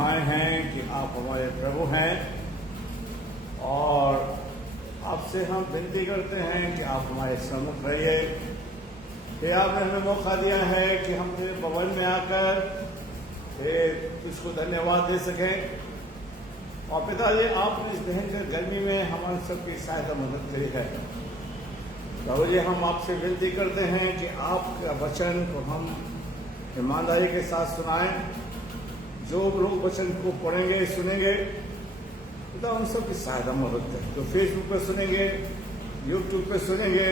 आजमाए हैं कि आप हमारे प्रभु हैं और आपसे हम विनती करते हैं कि आप हमारे सम्मुख रहिए। कि आपने हमें मौका दिया है कि हम तेरे भवन में आकर इसको धन्यवाद दे सकें। और पिताजी, आपने इस भयंकर गर्मी में हमारे सबकी सहायता मदद करी है। प्रभु जी, हम आपसे विनती करते हैं कि आपका वचन को हम ईमानदारी के साथ सुनाएं। जो लोग वचन को पढ़ेंगे सुनेंगे, पिता उन सबकी सहायता मदद करें। जो फेसबुक पे सुनेंगे, यूट्यूब पे सुनेंगे,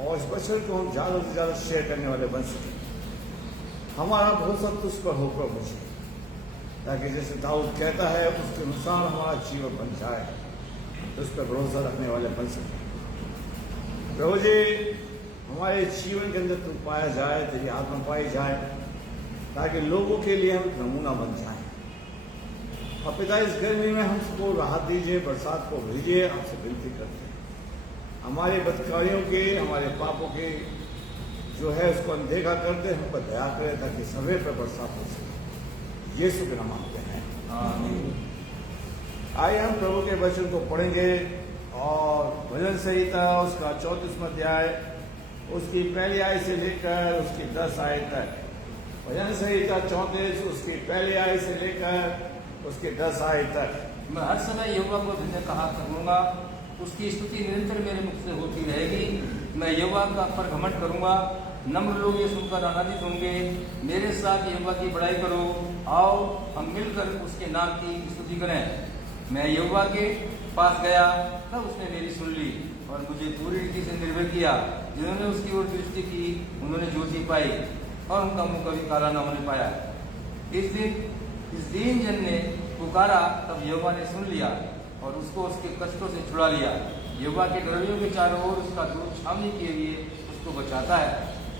और इस वचन को हम ज़्यादा से ज़्यादा शेयर करने वाले बन सकें। हमारा भरोसा तुझ पर हो प्रभु जी, ताकि जैसे दाऊद कहता है उसके अनुसार हमारा जीवन बन जाए, उस पर भरोसा रखने वाले बन सकें। प्रभु जी, हमारे जीवन के अंदर तुम पाया जाए, तेरी आत्मा पाई जाए, ताकि लोगों के लिए हम नमूना बन जाए। और पिता, इस गर्मी में हमको राहत दीजिए, बरसात को भेजिए, आपसे विनती करते हैं। हमारे बदकारियों के, हमारे पापों के जो है उसको अनदेखा करते, हम पर दया करें, ताकि समय पर बरसात हो सके। यीशु के नाम मांगते हैं, आमीन। आइए हम प्रभु के वचन को पढ़ेंगे और भजन संहिता उसका 34वां अध्याय उसकी पहली आय से लेकर उसकी 10 आय तक। भजन संहिता 34 उसकी पहली आय से लेकर उसके 10 आय तक। मैं हर समय यहोवा को धन्य कहा करूंगा, उसकी स्तुति निरंतर मेरे मुख से होती रहेगी। मैं यहोवा का पर घमंड करूंगा, नम्र लोग ये सुनकर आनंदित होंगे। मेरे साथ यहोवा की बड़ाई करो, आओ हम मिलकर उसके नाम की स्तुति करें। मैं यहोवा के पास गया, तब उसने मेरी सुन ली और मुझे पूरी रीति से निर्भय किया। जिन्होंने उसकी ओर दृष्टि की, उन्होंने ज्योति पाई और उनका मुंह कभी काला न होने पाया। इस दीन जन ने पुकारा, तब यहोवा ने सुन लिया और उसको उसके कष्टों से छुड़ा लिया। यहोवा के डरवियों के चारों ओर उसका दूत छावनी के लिए उसको बचाता है।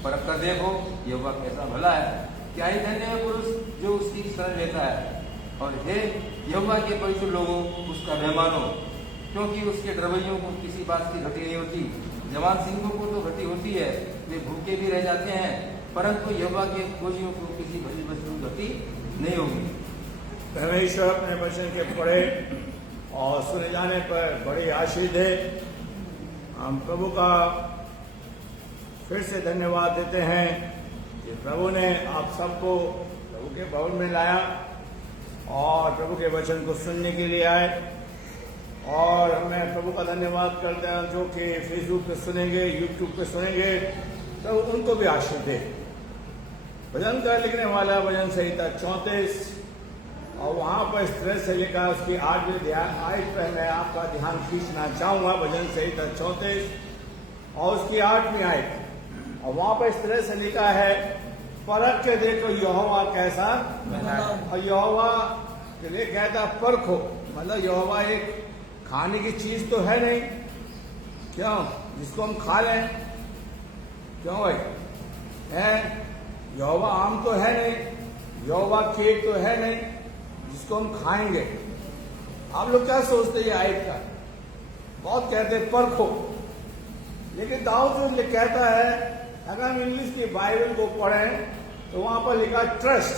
परख कर देखो, यहोवा कैसा भला है। क्या ही धन्य है पुरुष जो उसकी शरण लेता है। और हे यहोवा के पवित्र लोगों, उसका भय मानो, क्योंकि उसके डरवैयों को किसी बात की घटी नहीं होती। जवान सिंहों को तो घटी होती है, वे भूखे भी रह जाते हैं, परंतु यहोवा के खोजियों को किसी भली वस्तु घटी नहीं होगी। परमेश्वर अपने वचन के पढ़े और सुने जाने पर बड़ी आशीष दे। हम प्रभु का फिर से धन्यवाद देते हैं कि प्रभु ने आप सबको प्रभु के भवन में लाया और प्रभु के वचन को सुनने के लिए आए। और मैं प्रभु का धन्यवाद करते हैं जो कि फेसबुक पे सुनेंगे, यूट्यूब पे सुनेंगे, तो उनको भी आशीष दे। भजन का लिखने वाला भजन संहिता 34 और वहां पर इस तरह से लिखा, उसकी 8वीं आयत पर मैं आपका ध्यान खींचना चाहूंगा। भजन संहिता 34 और उसकी 8वीं आयत, और वहां पर इस तरह से लिखा है, परख के देखो यहोवा कैसा। और यहोवा के लिए कहता परखो, मतलब यहोवा एक खाने की चीज तो है नहीं, क्यों, जिसको हम खा लें, क्यों भाई है। यहोवा आम तो है नहीं, यहोवा केक तो है नहीं जिसको हम खाएंगे। आप लोग क्या सोचते हैं ये आयत का? बहुत कहते हैं परखो, लेकिन दाऊद कहता है, अगर हम इंग्लिश की बाइबल को पढ़ें तो वहां पर लिखा ट्रस्ट,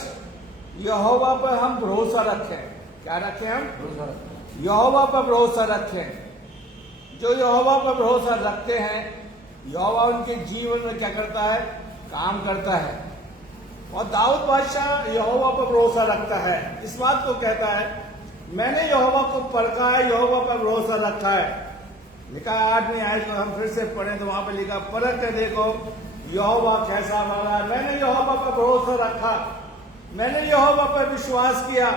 यहोवा पर हम भरोसा रखें। क्या रखें? हम भरोसा रखें, यहोवा पर भरोसा रखें। जो यहोवा पर भरोसा रखते हैं, यहोवा उनके जीवन में क्या करता है? काम करता है। और दाऊद बादशाह यहोवा पर भरोसा रखता है, इस बात को कहता है, मैंने यहोवा को परखा है, यहोवा पर भरोसा रखा है। लिखा 8वीं आयत को हम फिर से पढ़ें तो वहां पर लिखा, परख के देखो यहोवा कैसा भला है। मैंने यहोवा पर भरोसा रखा, मैंने यहोवा पर विश्वास किया,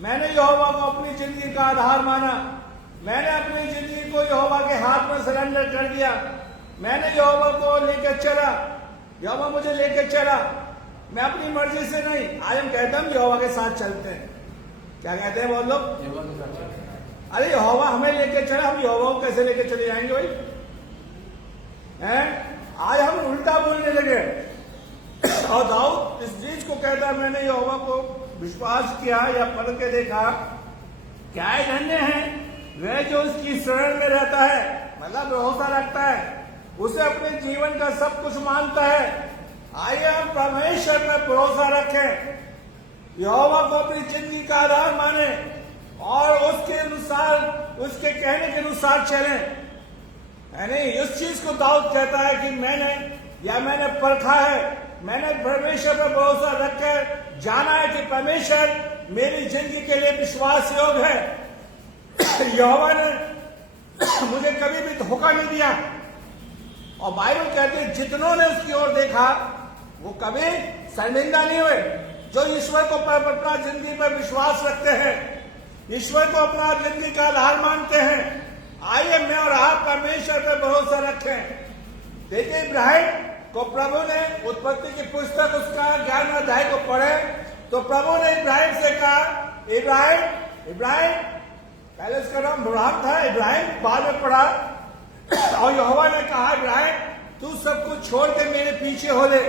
मैंने यहोवा को अपनी जिंदगी का आधार माना, मैंने अपनी जिंदगी को यहोवा के हाथ में सरेंडर कर दिया। मैंने यहोवा को लेकर चला, यहोवा मुझे लेकर चला, मैं अपनी मर्जी से नहीं। आज हम कहते हैं यहोवा के साथ चलते हैं। क्या कहते हैं बहुत लोग? अरे यहोवा हमें लेकर चला, हम यहोवा को कैसे लेकर चले जाएंगे भाई? हैं? आज हम उल्टा बोलने लगे। और दाऊद इस चीज को कहता है, मैंने यहोवा को विश्वास किया या परख के देखा। क्या धन्य है वह जो उसकी शरण में रहता है, मतलब भरोसा रखता है, उसे अपने जीवन का सब कुछ मानता है। आइए हम परमेश्वर पर भरोसा रखें, यहोवा को अपनी जिंदगी का उसके अनुसार, उसके कहने के अनुसार चलें। यानी इस चीज को दाऊद कहता है कि मैंने परखा है, मैंने परमेश्वर पर भरोसा रखकर जाना है कि परमेश्वर मेरी जिंदगी के लिए विश्वास योग्य है। यहोवा ने मुझे कभी भी धोखा नहीं दिया। और बाइबल कहते हैं जितनों ने उसकी ओर देखा वो कभी शर्मिंदा नहीं हुए। जो ईश्वर को अपना जिंदगी पर विश्वास रखते हैं, ईश्वर को अपना जिंदगी का आधार मानते हैं, आइए मैं और आप परमेश्वर पर भरोसा रखें। देखिए इब्राहिम को प्रभु ने उत्पत्ति की पुस्तक उसका 11वां अध्याय को पढ़े तो प्रभु ने इब्राहिम से कहा, इब्राहिम, पहले उसका नाम अब्राहम था, इब्राहिम बाद में पढ़ा। और यहोवा ने कहा इब्राहिम तू सब कुछ छोड़ के मेरे पीछे हो ले।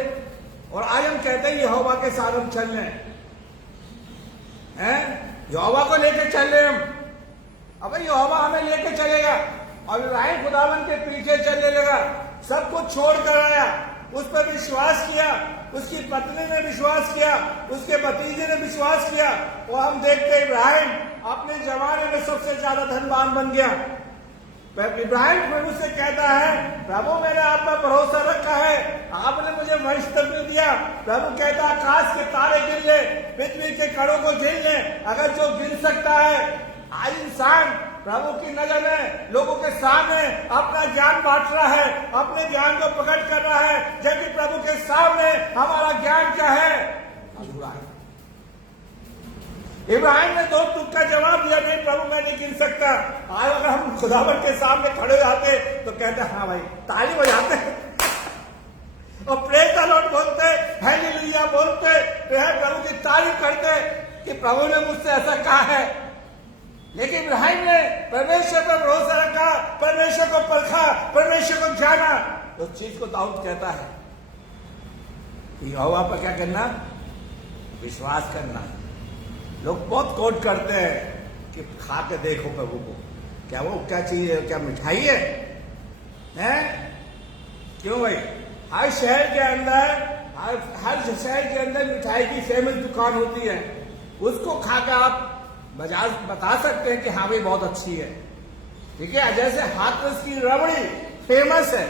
और आज हम कहते हैं यहोवा के साथ हम चल रहे हैं, यहोवा को लेकर चल रहे हम। अब यहोवा हमें लेकर चलेगा और इब्राहिम खुदावन के पीछे चलने लगा, सब कुछ छोड़ कर आया, उस पर विश्वास किया, उसकी पत्नी ने विश्वास किया, उसके भतीजे ने विश्वास किया। और हम देखते इब्राहिम अपने जमाने में सबसे ज्यादा धनवान बन गया। इब्राहिम प्रभु से कहता है प्रभु मैंने आप पर भरोसा रखा है, आपने मुझे वंशधर्म दिया। प्रभु कहता आकाश के तारे गिन ले, पृथ्वी के कणों को गिन ले, अगर जो गिन सकता है। आज इंसान प्रभु की नजर में लोगों के सामने अपना ज्ञान बांट रहा है, अपने ज्ञान को प्रकट कर रहा है, जबकि प्रभु के सामने हमारा ज्ञान क्या है? अधूरा है। इब्राहिम ने 2 तुक का जवाब दिया, नहीं प्रभु मैं नहीं गिन सकता। आज अगर हम खुदावन के सामने खड़े जाते तो कहते हाँ भाई ताली बजाते और प्रेज द लॉर्ड बोलते, हालेलुया बोलते, प्रभु की तारीफ करते कि प्रभु ने मुझसे ऐसा कहा है। लेकिन इब्राहिम ने परमेश्वर पर भरोसा रखा, परमेश्वर को परखा, परमेश्वर को जाना। उस चीज को दाऊद कहता है कि यहोवा पर क्या करना? विश्वास करना। लोग बहुत कोट करते हैं कि खा के देखो प्रभु को, क्या वो क्या चीज है, क्या मिठाई है? क्यों भाई? हर शहर के अंदर मिठाई की फेमस दुकान होती है, उसको खा के आप बता सकते हैं कि हाँ भाई बहुत अच्छी है। ठीक है, जैसे हाथरस की रबड़ी फेमस है,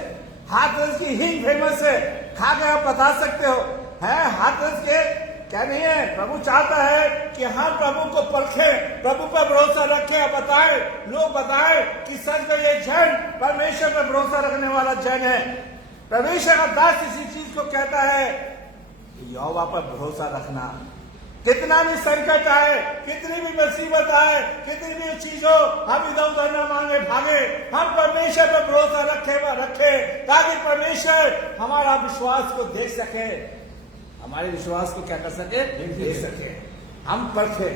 हाथरस की हिंग फेमस है, खा के आप बता सकते हो है हाथरस के क्या नहीं है। प्रभु चाहता है कि हम प्रभु को परखें, प्रभु पर भरोसा रखें और बताएं, लोग बताएं कि सच में ये जन परमेश्वर पर भरोसा रखने वाला जन है। परमेश्वर का दास इसी चीज को कहता है कि यहोवा पर भरोसा रखना। कितना भी संकट आए, कितनी भी मुसीबत आए, कितनी भी चीजों हम इधर उधर न मांगे भागे, हम परमेश्वर पर भरोसा रखे ताकि परमेश्वर हमारा विश्वास को देख सके, हमारे विश्वास को क्या कर सके? देख सके, हम परखे।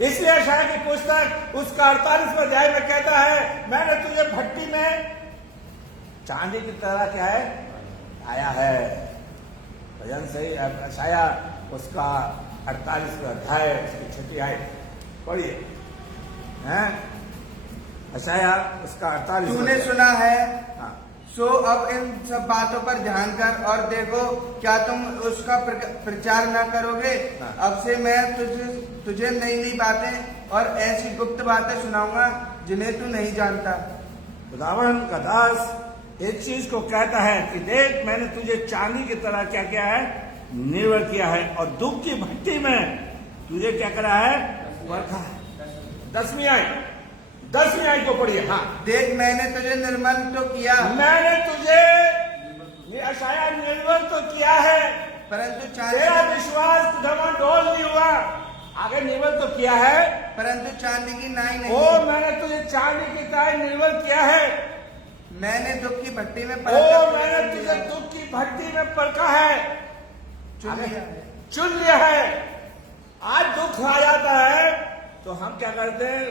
इसलिए यशायाह की पुस्तक उसका 48वां अध्याय में कहता है मैंने तुझे भट्टी में चांदी की तरह क्या है आया है। भजन से यशायाह उसका 48वां अध्याय उसकी 6ठी आयत पढ़िए। यशायाह उसका 48। तूने सुना है, हाँ। सो अब इन सब बातों पर ध्यान कर और देखो, क्या तुम उसका प्रचार न करोगे? हाँ। अब से मैं तुझे नई नई बातें और ऐसी गुप्त बातें सुनाऊंगा जिन्हें तू नहीं जानता। खुदावन का दास एक चीज को कहता है कि देख मैंने तुझे चांदी की तरह क्या किया है? निर्मल किया है, और दुख की भट्टी में तुझे क्या करा है? परखा है। 10वीं आयत को पढ़िए। हाँ, देख मैंने तुझे निर्मल तो किया, मैंने तुझे यशायाह निर्मल तो किया है, परंतु तेरा विश्वास डोल नहीं हुआ। आगे निर्मल तो किया है, परंतु चांदी की नाई नहीं। ओ मैंने तुझे चांदी की तरह निर्मल किया है, मैंने दुख की भट्टी में मैंने तुझे दुख की भट्टी में परखा है, चुन लिया है। आज दुख आ जाता है तो हम क्या करते हैं?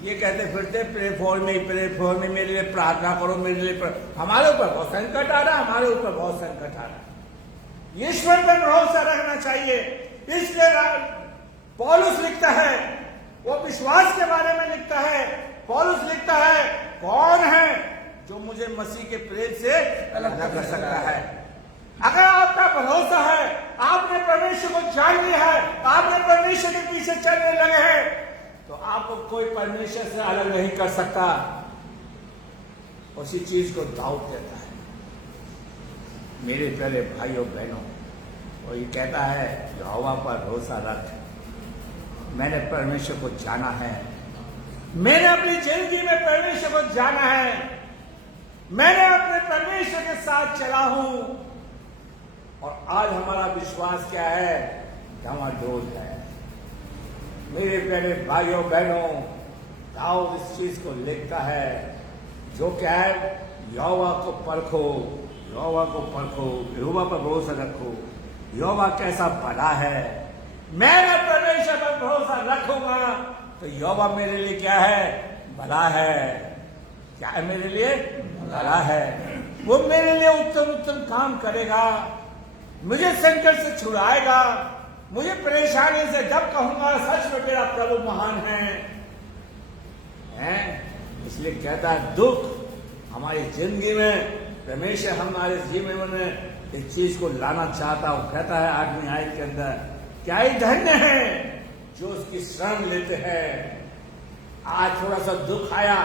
ये कहते फिरते प्रे फॉर मी, मेरे लिए प्रार्थना करो, मेरे लिए हमारे ऊपर बहुत संकट आ रहा है, हमारे ऊपर बहुत संकट आ रहा है। ईश्वर पर भरोसा रखना चाहिए। इसलिए पौलुस लिखता है, वो विश्वास के बारे में लिखता है। पौलुस लिखता है कौन है जो मुझे मसीह के प्रेम से अलग कर सकता है? अगर आपका भरोसा है, आपने परमेश्वर को जान लिया है, आपने परमेश्वर के पीछे चलने लगे हैं, तो आपको कोई परमेश्वर से अलग नहीं कर सकता। उसी चीज को दाऊद कहता है। मेरे प्यारे भाइयों बहनों, वो ये कहता है यहोवा पर भरोसा रख। मैंने परमेश्वर को जाना है, मैंने अपनी जिंदगी में परमेश्वर को जाना है, मैंने अपने परमेश्वर के साथ चला हूं, और आज हमारा विश्वास क्या है? डमाडोल है। मेरे प्यारे भाइयों बहनों, दाऊद इस चीज को लिखता है, जो क्या है, यहोवा को परखो, यहोवा को परखो, यहोवा पर भरोसा रखो। यहोवा कैसा बड़ा है। मैं परमेश्वर पर भरोसा रखूंगा तो यहोवा मेरे लिए क्या है? बड़ा है। क्या है मेरे लिए? बड़ा है। वो मेरे लिए उत्तम उत्तम काम करेगा, मुझे संकट से छुड़ाएगा, मुझे परेशानी से जब कहूंगा सच में मेरा प्रभु महान है, इसलिए कहता है दुख हमारी जिंदगी में परमेश्वर हमारे जीवन में इस चीज को लाना चाहता हूं। कहता है 8वीं आयत के अंदर, क्या ही धन्य है जो उसकी शरण लेते हैं। आज थोड़ा सा दुख आया,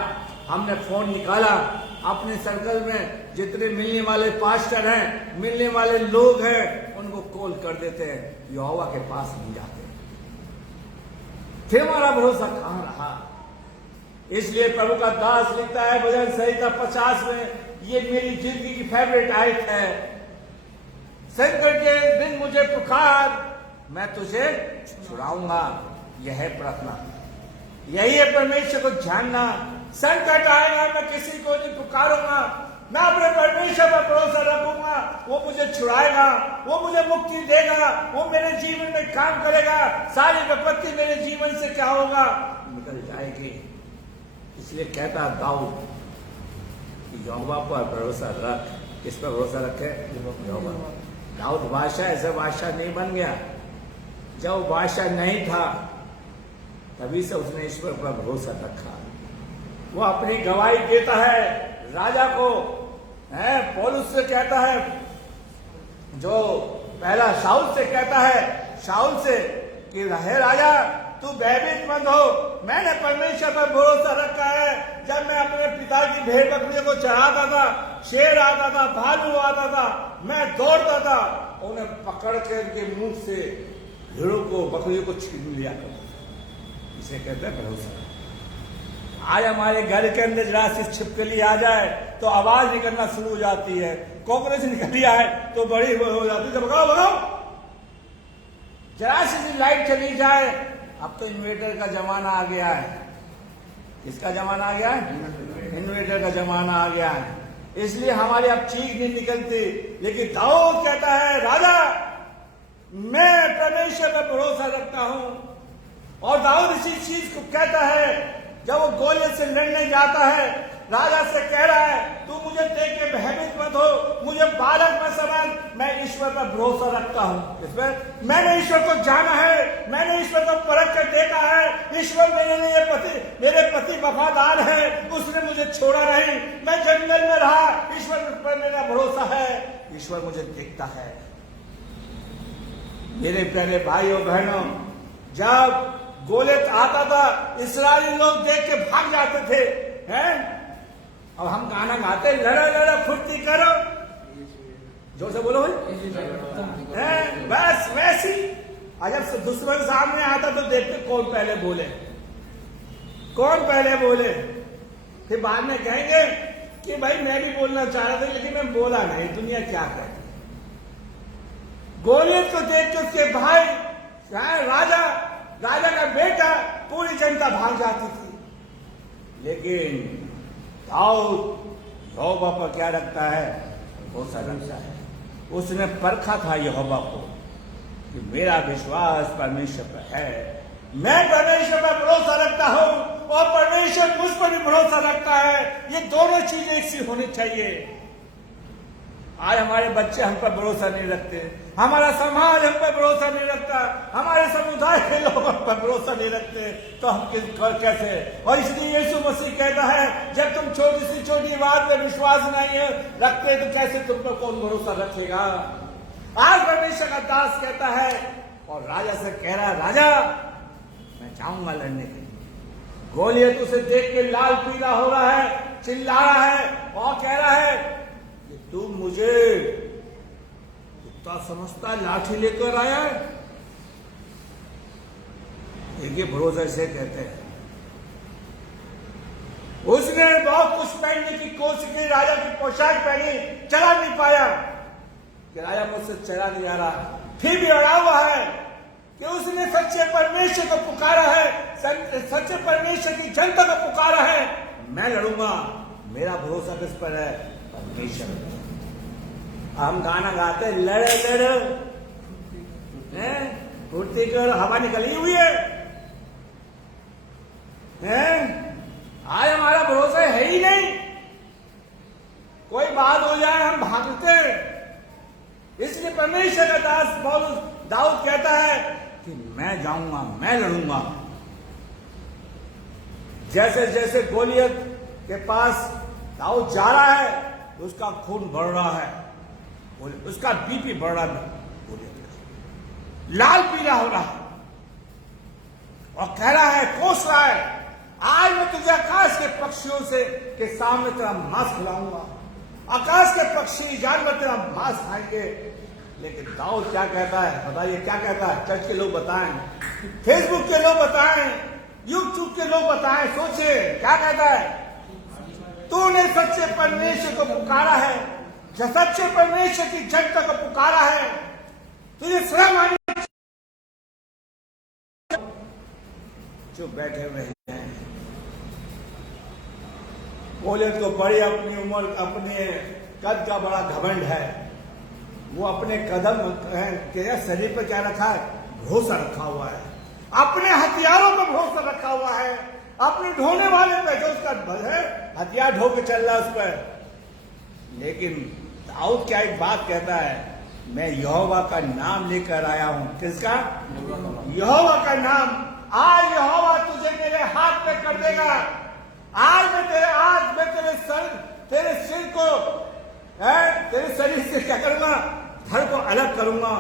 हमने फोन निकाला, अपने सर्कल में जितने मिलने वाले पास्टर हैं, मिलने वाले लोग हैं, उनको कॉल कर देते हैं, यहोवा के पास नहीं जाते। फिर हमारा भरोसा कहां रहा? इसलिए प्रभु का दास लिखता है भजन संहिता 50 में, ये मेरी जिंदगी की फेवरेट आयत है, संकट के दिन मुझे पुकार, मैं तुझे छुड़ाऊंगा। यह है प्रार्थना, यही है परमेश्वर को जानना। संकट आएगा, मैं किसी को नहीं पुकारूंगा, मैं अपने परमेश्वर पर भरोसा रखूंगा, वो मुझे छुड़ाएगा, वो मुझे मुक्ति देगा, वो मेरे जीवन में काम करेगा, सारी विपत्ति मेरे जीवन से क्या होगा? निकल जाएगी। इसलिए कहता दाऊद कि यहोवा पर भरोसा रख। किस पर भरोसा रखे? यहोवा। दाऊद बादशाह ऐसा बादशाह नहीं बन गया। जब बादशाह नहीं था तभी से उसने ईश्वर पर भरोसा रखा। वो अपनी गवाही देता है राजा को, पौलुस से कहता है, जो पहला शाऊल से कहता है, शाऊल से कि हे राजा तू भयभीत मत हो, मैंने परमेश्वर पर भरोसा रखा है। जब मैं अपने पिता की भेड़ बकरियों को चढ़ाता था, शेर आता था, भालू आता था, मैं दौड़ता था, उन्हें पकड़ के उनके मुंह से भेड़ों को, बकरियों को छीन लिया करता था। इसे कहते हैं भरोसा। आज हमारे घर के अंदर जरा सी छिपकली आ जाए तो आवाज निकलना शुरू हो जाती है, कॉकरोच निकल आए तो बड़ी हो जाती है, भगाओ भगाओ। जरा सी लाइट चली जाए, अब तो इन्वर्टर का जमाना आ गया है। किसका जमाना आ गया है? इन्वर्टर का जमाना आ गया है। इसलिए हमारी अब चीख नहीं निकलती। लेकिन दाऊद कहता है राजा मैं परमेश्वर पर भरोसा रखता हूं। और दाऊद इसी चीज को कहता है जब वो गोलियत से लड़ने जाता है, राजा से कह रहा है तू मुझे देख के भयभीत मत हो, मुझे बालक मत समझ, मैं ईश्वर पर भरोसा रखता हूं। इसमें मैंने ईश्वर को जाना है, मैंने ईश्वर को परख कर देखा है, ईश्वर मेरे पति वफादार है, उसने मुझे छोड़ा नहीं, मैं जंगल में रहा, ईश्वर पर मेरा भरोसा है, ईश्वर मुझे देखता है। मेरे प्यारे भाइयों बहनों, जब गोलियत आता था इस्राएली लोग देख के भाग जाते थे, हैं? अब हम गाना गाते, लड़ा लड़ा फुर्ती करो, जोर से बोलो भाई, बस वैसी। अगर दुश्मन सामने आता तो देखते कौन पहले बोले, कौन पहले बोले। फिर बाद में कहेंगे कि भाई मैं भी बोलना चाह रहा था लेकिन मैं बोला नहीं, दुनिया क्या कहती। गोलियत को देख के उसके भाई, राजा का बेटा, पूरी जनता भाग जाती थी। लेकिन दाऊद यहोवा पर क्या रखता है? भरोसा रखता है। उसने परखा था यहोवा को कि मेरा विश्वास परमेश्वर पर है, मैं परमेश्वर पर भरोसा रखता हूं और परमेश्वर मुझ पर भी भरोसा रखता है। ये दोनों चीजें एक सी होनी चाहिए। आज हमारे बच्चे हम पर भरोसा नहीं रखते, हमारा समाज हम पर भरोसा नहीं रखता, हमारे समुदाय के लोग हम पर भरोसा नहीं रखते, तो हम कैसे? और इसलिए यीशु मसीह कहता है जब तुम छोटी सी छोटी बात में विश्वास नहीं रखते तो कैसे तुम पर कौन भरोसा रखेगा? आज परमेश्वर का दास कहता है और राजा से कह रहा है राजा मैं जाऊंगा लड़ने के लिए, गोलियत उसे देख के लाल पीला हो रहा है, चिल्ला रहा है और कह रहा है कि तू मुझे कुत्ता समझता है, लाठी लेकर आया है। देखिए भरोसा से कहते हैं। उसने बहुत कुछ पहनने की कोशिश की, राजा की पोशाक पहनी, चला नहीं पाया कि राजा मुझसे चला नहीं आ रहा। फिर भी अड़ा हुआ है कि उसने सच्चे परमेश्वर को पुकारा है, सच्चे परमेश्वर की जनता को पुकारा है। मैं लड़ूंगा, मेरा भरोसा किस पर है? परमेश्वर। हम गाना गाते लड़ लड़, फुर्ती कर, हवा निकली हुई है, आज हमारा भरोसा है ही नहीं। कोई बात हो जाए हम भागते हैं। इसलिए परमेश्वर का दास दाऊद कहता है कि मैं जाऊंगा, मैं लड़ूंगा। जैसे जैसे गोलियत के पास दाऊद जा रहा है, उसका खून बढ़ रहा है, उसका बीपी बढ़ रहा है, लाल पीला हो रहा है और कह रहा है, कोस रहा है, आज मैं तुझे आकाश के पक्षियों से के सामने तेरा मांस खिलाऊंगा। आकाश के पक्षी जानवर तेरा मांस खाएंगे। लेकिन दाऊद क्या कहता है? बताइए क्या कहता है? चर्च के लोग बताएं, फेसबुक के लोग बताएं, यूट्यूब के लोग बताएं, सोचे क्या कहता है? तूने सच्चे परमेश्वर को पुकारा है, सच्चे परमेश्वर की जनता को पुकारा है, तुझे शर्म आनी। चुप बैठे हुए हैं। गोलियत को बड़ी अपनी उम्र, अपने कद का बड़ा घमंड है। वो अपने कदम के शरीर पर क्या रखा है? भरोसा रखा हुआ है। अपने हथियारों पर भरोसा रखा हुआ है, अपने ढोने वाले पे जो उसका बल है, हथियार ढो के चल रहा है उस पर। लेकिन दाऊद क्या एक बात कहता है? मैं यहोवा का नाम लेकर आया हूं। किसका? यहोवा का नाम। आज यहोवा तुझे मेरे हाथ में कर देगा। आज मैं तेरे सिर को, तेरे शरीर से क्या करूंगा? धड़ को अलग करूंगा।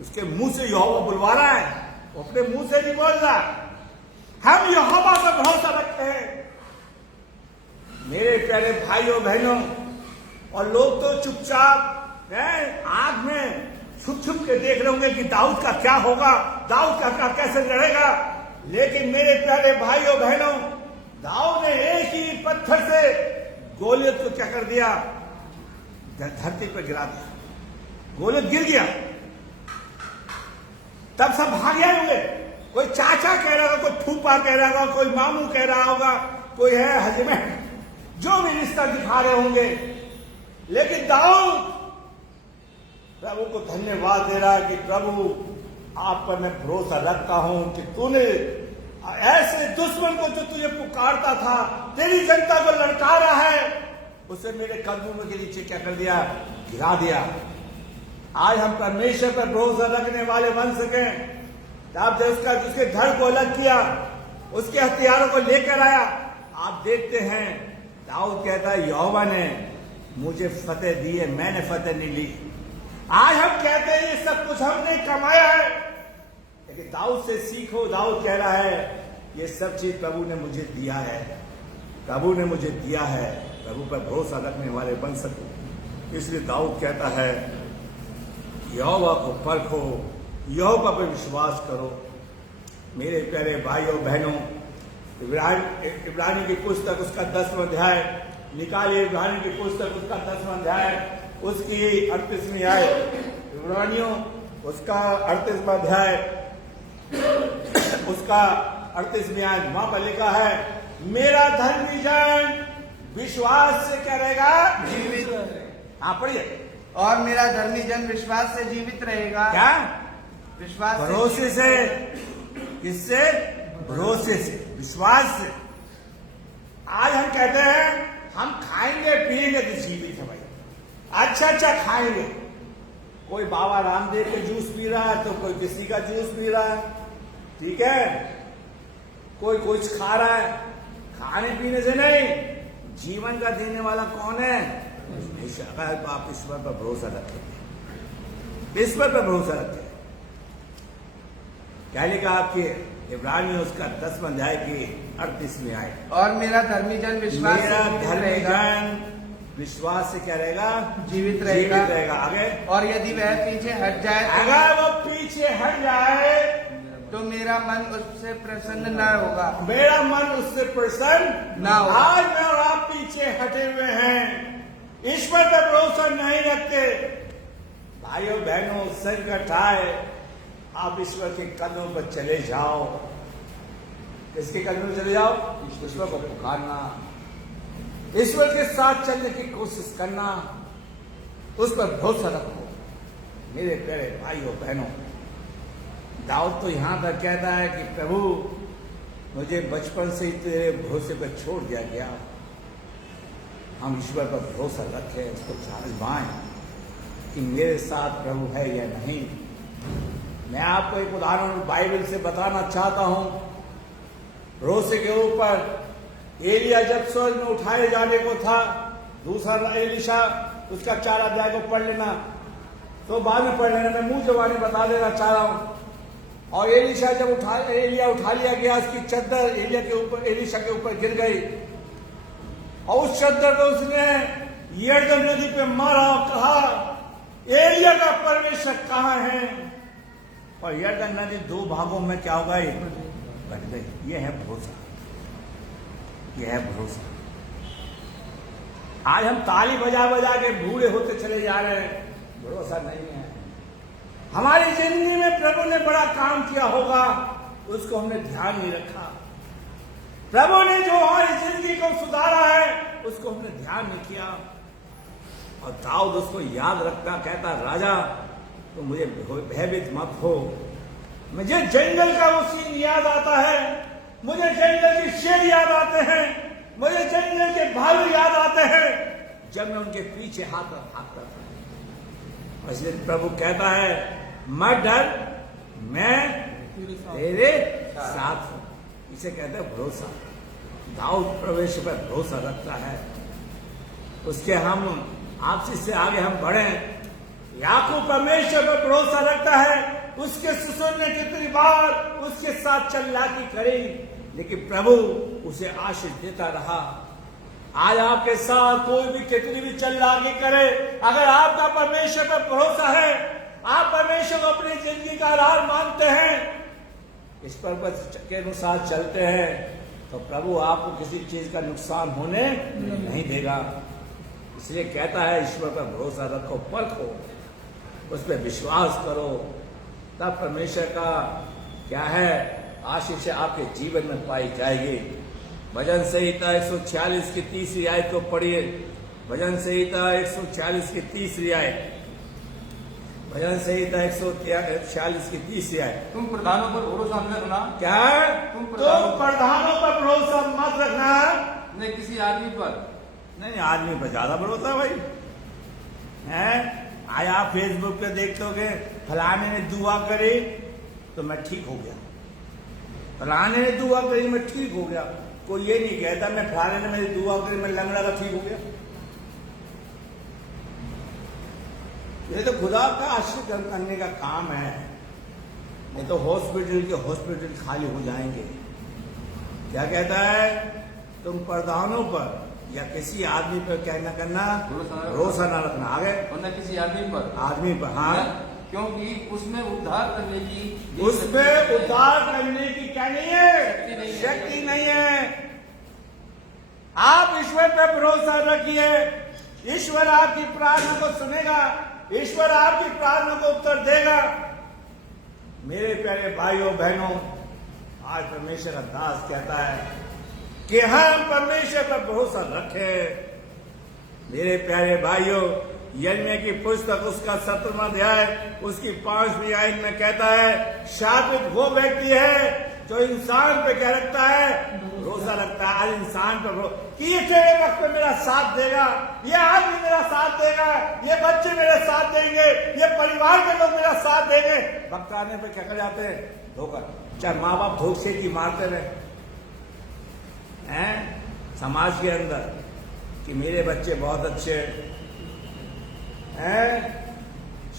उसके मुंह से यहोवा बुलवा रहा है, वो अपने मुंह से नहीं बोल रहा। हम यहोवा पर भरोसा रखते हैं मेरे प्यारे भाइयों बहनों। और लोग तो चुपचाप आग में छुप छुप के देख रहे होंगे कि दाऊद का क्या होगा, दाऊद का कैसे लड़ेगा। लेकिन मेरे प्यारे भाइयों बहनों, दाऊद ने एक ही पत्थर से गोलियत को क्या कर दिया? धरती पर गिरा दिया। गोलियत गिर गया। तब सब भागे होंगे। कोई चाचा कह रहा होगा, कोई फूफा कह रहा होगा, कोई मामू कह रहा होगा, कोई है हजबैंड, जो भी रिश्ता दिखा रहे होंगे। लेकिन दाऊद प्रभु को धन्यवाद दे रहा है कि प्रभु आप पर मैं भरोसा रखता हूं कि तूने ऐसे दुश्मन को जो तुझे पुकारता था, तेरी जनता को लड़का रहा है, उसे मेरे कदमों के नीचे क्या कर दिया? गिरा दिया। आज हम परमेश्वर पर भरोसा रखने वाले बन सके। आपने उसके धड़ को अलग किया, उसके हथियारों को लेकर आया। आप देखते हैं दाऊद कहता है यहोवा ने मुझे फतेह दी है, मैंने फतेह नहीं ली। आज हम कहते हैं ये सब कुछ हमने कमाया है, लेकिन दाऊद से सीखो। दाऊद कह रहा है ये सब चीज प्रभु ने मुझे दिया है, प्रभु ने मुझे दिया है। प्रभु पर भरोसा रखने वाले बन सको। इसलिए दाऊद कहता है यहोवा को परखो, यहोवा पर विश्वास करो। मेरे प्यारे भाइयों बहनों, इब्रानी की पुस्तक उसका 10वां अध्याय निकालिए। इब्रानी की पुस्तक उसका 10वां अध्याय, उसकी 38वीं आयत। इब्रानियों उसका 38वां अध्याय, उसका 38वीं आयत। वहां पर लिखा है मेरा धर्मी जन विश्वास से क्या रहेगा? जीवित। हाँ पढ़िए। और मेरा धर्मी जन विश्वास से जीवित रहेगा। क्या? विश्वास भरोसे से। किससे? भरोसे से, विश्वास से। आज हम कहते हैं हम खाएंगे पिएंगे तो जीवित है भाई, अच्छा खाएंगे। कोई बाबा रामदेव के जूस पी रहा है तो कोई किसी का जूस पी रहा है, ठीक है। कोई कुछ खा रहा है, खाने पीने से नहीं, जीवन का देने वाला कौन है? अगर आप ईश्वर पर भरोसा रखें, ईश्वर पर भरोसा रखें। क्या लिखा आपके इब्रानी उसका 10वां अध्याय की 38वीं आयत। और मेरा धर्मी जन विश्वास से मेरा जीवित धर्मी रहेगा, जन विश्वास से क्या रहेगा? जीवित रहेगा। आगे, और यदि वह पीछे हट जाए अगर वो पीछे हट जाए तो मेरा मन उससे प्रसन्न न होगा। मेरा मन उससे प्रसन्न ना होगा। आज मैं और आप पीछे हटे हुए हैं, ईश्वर पर भरोसा नहीं रखते। भाइयों बहनों, संकट आए आप ईश्वर के कदमों पर चले जाओ। किसके कदमों पर चले जाओ? ईश्वर को पुकारना, ईश्वर के साथ चलने की कोशिश करना, उस पर भरोसा रखो। मेरे प्यारे भाइयों बहनों, दाऊद तो यहां तक कहता है कि प्रभु मुझे बचपन से ही तेरे भरोसे पर छोड़ दिया गया। हम ईश्वर पर भरोसा रखें, उसको आजमाएं कि मेरे साथ प्रभु है या नहीं। मैं आपको एक उदाहरण बाइबल से बताना चाहता हूं। भरोसे के ऊपर एलिया जब स्वर्ग में उठाए जाने को था, दूसरा एलिशा, उसका 4 अध्याय को पढ़ लेना, तो बाद में पढ़ लेना, मैं मुंह जबानी बता देना चाह रहा हूं। और एलिशा जब एलिया उठा लिया गया, उसकी चद्दर एलिया के ऊपर, एलिशा के ऊपर गिर गई और उस चद्दर को उसने यरदन नदी पे मारा और कहा, एलिया का परमेश्वर कहां है? और यरदन नदी 2 भागों में क्या हो गई? बट गई। ये है भरोसा, ये है भरोसा। आज हम ताली बजा बजा के बूढ़े होते चले जा रहे हैं, भरोसा नहीं है। हमारी जिंदगी में प्रभु ने बड़ा काम किया होगा, उसको हमने ध्यान नहीं रखा। प्रभु ने जो हमारी जिंदगी को सुधारा है, उसको हमने ध्यान नहीं किया। और दाऊद उसको याद रखता, कहता, राजा तो मुझे भयभीत मत हो। मुझे जंगल का वो सीन याद आता है, मुझे जंगल के शेर याद आते हैं, मुझे जंगल के भालू याद आते हैं, जब मैं उनके पीछे हाथ भागता था। इसलिए प्रभु कहता है, मत डर, मैं तेरे साथ हूं। इसे कहते हैं भरोसा। दाऊद प्रवेश पर भरोसा रखता है। उसके हम आपसी से आगे हम बढ़े। याकूब परमेश्वर पर भरोसा रखता है। उसके ससुर ने कितनी बार उसके साथ चालाकी करी, लेकिन प्रभु उसे आशीष देता रहा। आज आपके साथ कोई भी कितनी भी चालाकी करे, अगर आपका परमेश्वर पर भरोसा है, आप परमेश्वर को अपनी जिंदगी का आधार मानते हैं, इस पर्पस के अनुसार चलते हैं, तो प्रभु आपको किसी चीज का नुकसान होने नहीं देगा। इसलिए कहता है, ईश्वर पर भरोसा रखो, परखो, उस पर विश्वास करो, तब परमेश्वर का क्या है आशीष आपके जीवन में पाई जाएगी। भजन संहिता 146 की 3री आयत को पढ़िए। भजन संहिता 146 की 3री आयत। भजन संहिता 146 की 3री आयत। तुम प्रधानों पर भरोसा न रखना। क्या? तुम प्रधानों पर भरोसा मत रखना, नहीं किसी आदमी पर। नहीं, आदमी पर ज्यादा भरोसा भाई है। आज आप फेसबुक पे देखते हो, फलाने ने दुआ करी तो मैं ठीक हो गया, फलाने ने दुआ करी मैं ठीक हो गया। कोई ये नहीं कहता मैं फलाने ने मेरी दुआ करी मैं लंगड़ा का ठीक हो गया। ये तो खुदा का आश्रय करने का काम है। नहीं तो हॉस्पिटल खाली हो जाएंगे। क्या कहता है? तुम प्रधानों पर या किसी आदमी पर क्या न करना, भरोसा न रखना। आगे, और न किसी आदमी पर। हाँ, क्योंकि उसमें उद्धार करने की क्या नहीं है? शक्ति नहीं है। आप ईश्वर पर भरोसा रखिए, ईश्वर आपकी प्रार्थना को सुनेगा, ईश्वर आपकी प्रार्थना को उत्तर देगा। मेरे प्यारे भाइयों बहनों, आज परमेश्वर का दास कहता है कि हम परमेश्वर पर भरोसा रखें। मेरे प्यारे भाइयों, यिर्मयाह की पुस्तक उसका 17वां अध्याय उसकी 5वीं आयत में कहता है, शापित वो व्यक्ति है जो इंसान पे क्या रखता है? भरोसा रखता है। आज इंसान पर कि ये तेरे वक्त में मेरा साथ देगा, ये आदमी मेरा साथ देगा, ये बच्चे मेरे साथ देंगे, ये परिवार के लोग मेरा साथ देंगे। वक्त आने पर क्या कर जाते हैं? धोखा। चाहे माँ बाप धोखे की मारते रहे हैं समाज के अंदर कि मेरे बच्चे बहुत अच्छे हैं,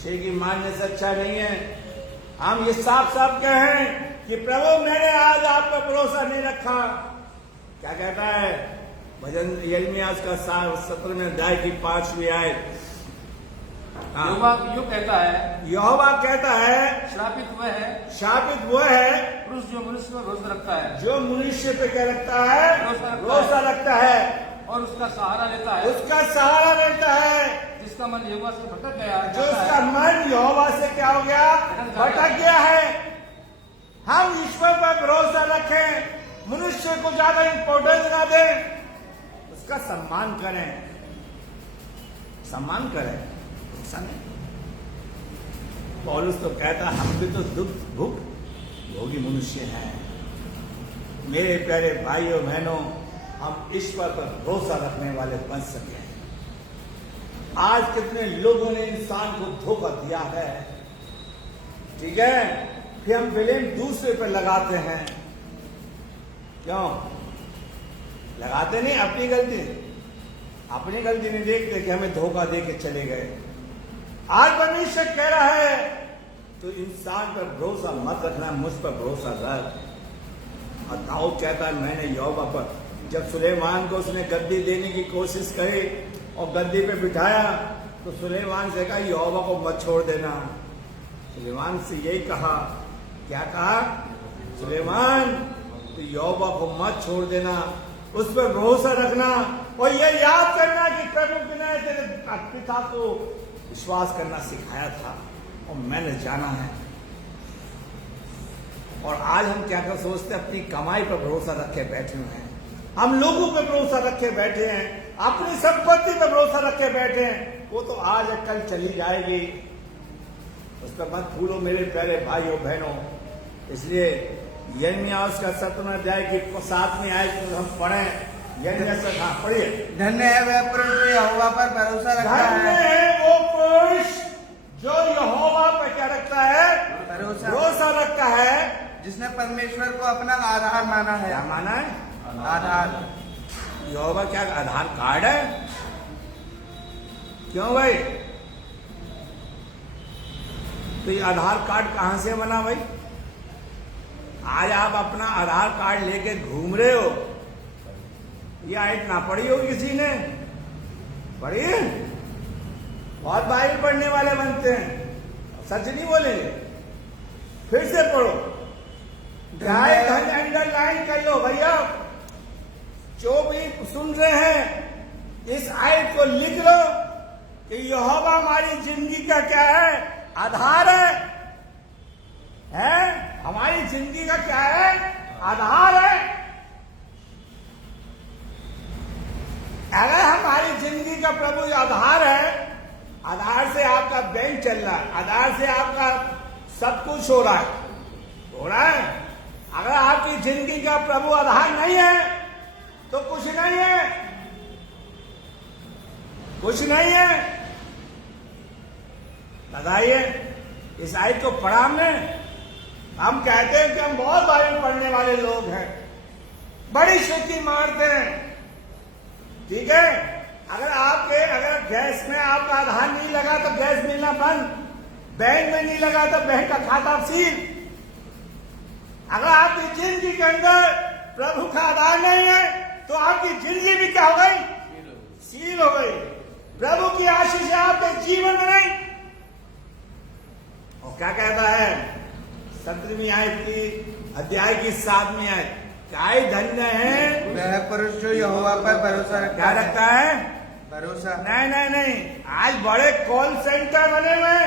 शे की मानने से अच्छा नहीं है। हम ये साफ साफ कहें कि प्रभु मैंने आज आप पर भरोसा नहीं रखा। क्या कहता है भजन यिर्मयाह का 17वें अध्याय की 5वीं आयत। यहोवा यूं कहता है, यहोवा कहता है श्रापित वह है पुरुष जो मनुष्य पर भरोसा रखता है, जो मनुष्य पे क्या रखता है, भरोसा रखता है और उसका सहारा लेता है, उसका सहारा लेता है। जिसका मन यहोवा से भटक गया, जो उसका मन यहोवा से क्या हो गया, भटक गया है। हम ईश्वर पर भरोसा रखें, मनुष्य को ज्यादा इंपॉर्टेंस ना दें, उसका सम्मान करें, ऐसा नहीं। पौलुस तो कहता हम भी तो दुख भूख भोगी मनुष्य हैं। मेरे प्यारे भाइयों बहनों, हम ईश्वर पर भरोसा रखने वाले बन सके। आज कितने लोगों ने इंसान को धोखा दिया है, ठीक है, फिर हम ब्लेम दूसरे पर लगाते हैं। क्यों लगाते? नहीं, अपनी गलती नहीं देखते कि हमें धोखा दे के चले गए। आज परमेश्वर कह रहा है तो इंसान पर भरोसा मत रखना, मुझ पर भरोसा रख। और दाऊद कहता है मैंने यहोवा पर, जब सुलेमान को उसने गद्दी देने की कोशिश करी और गद्दी पे बिठाया तो सुलेमान से कहा यहोवा को मत छोड़ देना। सुलेमान से यही कहा, क्या कहा? सुलेमान तो यहोवा को मत छोड़ देना, उस पर भरोसा रखना और ये याद करना कि प्रभु ने तेरे पिता को विश्वास करना सिखाया था और मैंने जाना है। और आज हम क्या कर सोचते हैं, अपनी कमाई पर भरोसा रखे बैठे हुए हैं, हम लोगों पर भरोसा रखे बैठे हैं, अपनी संपत्ति पर भरोसा रखे बैठे हैं। वो तो आज कल चली जाएगी, उस पर मत भूलो मेरे प्यारे भाइयों बहनों। इसलिए यिर्मयाह का 17वें अध्याय की 7वीं आयत हम पढ़ें। यिर्मयाह से पढ़िए। धन्य है वह पुरुष जो यहोवा पर भरोसा रखता धन्य है, है वो पुरुष जो यहोवा पर क्या रखता है, भरोसा रखता है, जिसने परमेश्वर को अपना आधार माना है। क्या माना है? आधार। यहोवा क्या आधार कार्ड है? क्यों भाई? तो ये आधार कार्ड कहां से बना भाई? आज आप अपना आधार कार्ड लेके घूम रहे हो, ये आयत ना पढ़ी हो किसी ने? पढ़ी? बहुत बाइबल पढ़ने वाले बनते हैं, सच नहीं बोलेंगे। फिर से पढ़ो, अंडरलाइन कर लो भैया। जो भी सुन रहे हैं इस आयत को लिख लो कि यहोवा हमारी जिंदगी का क्या है, आधार है? हमारी जिंदगी का क्या है, आधार है। अगर हमारी जिंदगी का प्रभु आधार है, आधार से आपका बैंक चल रहा है, आधार से आपका सब कुछ हो रहा है। अगर आपकी जिंदगी का प्रभु आधार नहीं है तो कुछ नहीं है। बताइए, इस आयत को पढ़ा हमने। हम कहते हैं कि हम बहुत बाइबल पढ़ने वाले लोग हैं, बड़ी शुद्धि मारते हैं, ठीक है। अगर गैस में आपका आधार नहीं लगा तो गैस मिलना बंद, बैंक में नहीं लगा तो बैंक का खाता सील। अगर आपकी जिंदगी के अंदर प्रभु का आधार नहीं है तो आपकी जिंदगी भी क्या हो गई, सील हो गई। प्रभु की आशीष है आपके जीवन में नहीं। और क्या कहता है 17वीं आयत की अध्याय की 7वीं आयत, क्या धन्य है वह पुरुष जो यहोवा पर भरोसा रखता क्या रखता है, भरोसा। नहीं। आज बड़े कॉल सेंटर बने हुए,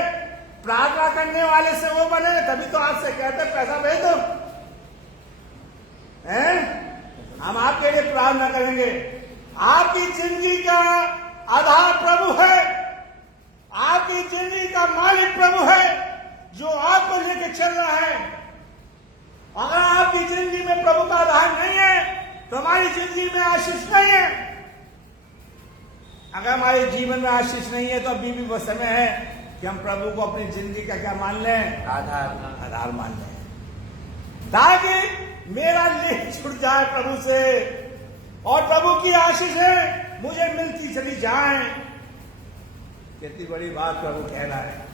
प्रार्थना करने वाले से वो बने, तभी तो आपसे कहते पैसा भेज दो, हैं? हम आपके लिए प्रार्थना करेंगे। आपकी जिंदगी का आधार प्रभु है, आपकी जिंदगी का मालिक प्रभु है जो आपको लेके चल रहा है। अगर आपकी जिंदगी में प्रभु का आधार नहीं है तो हमारी जिंदगी में आशीष नहीं है। अगर हमारे जीवन में आशीष नहीं है तो अभी भी वो समय है कि हम प्रभु को अपनी जिंदगी का क्या मान लें, आधार मान लें, ताकि मेरा लिंक छुट जाए प्रभु से और प्रभु की आशीषें मुझे मिलती चली जाएं। कितनी बड़ी बात प्रभु कह रहा है।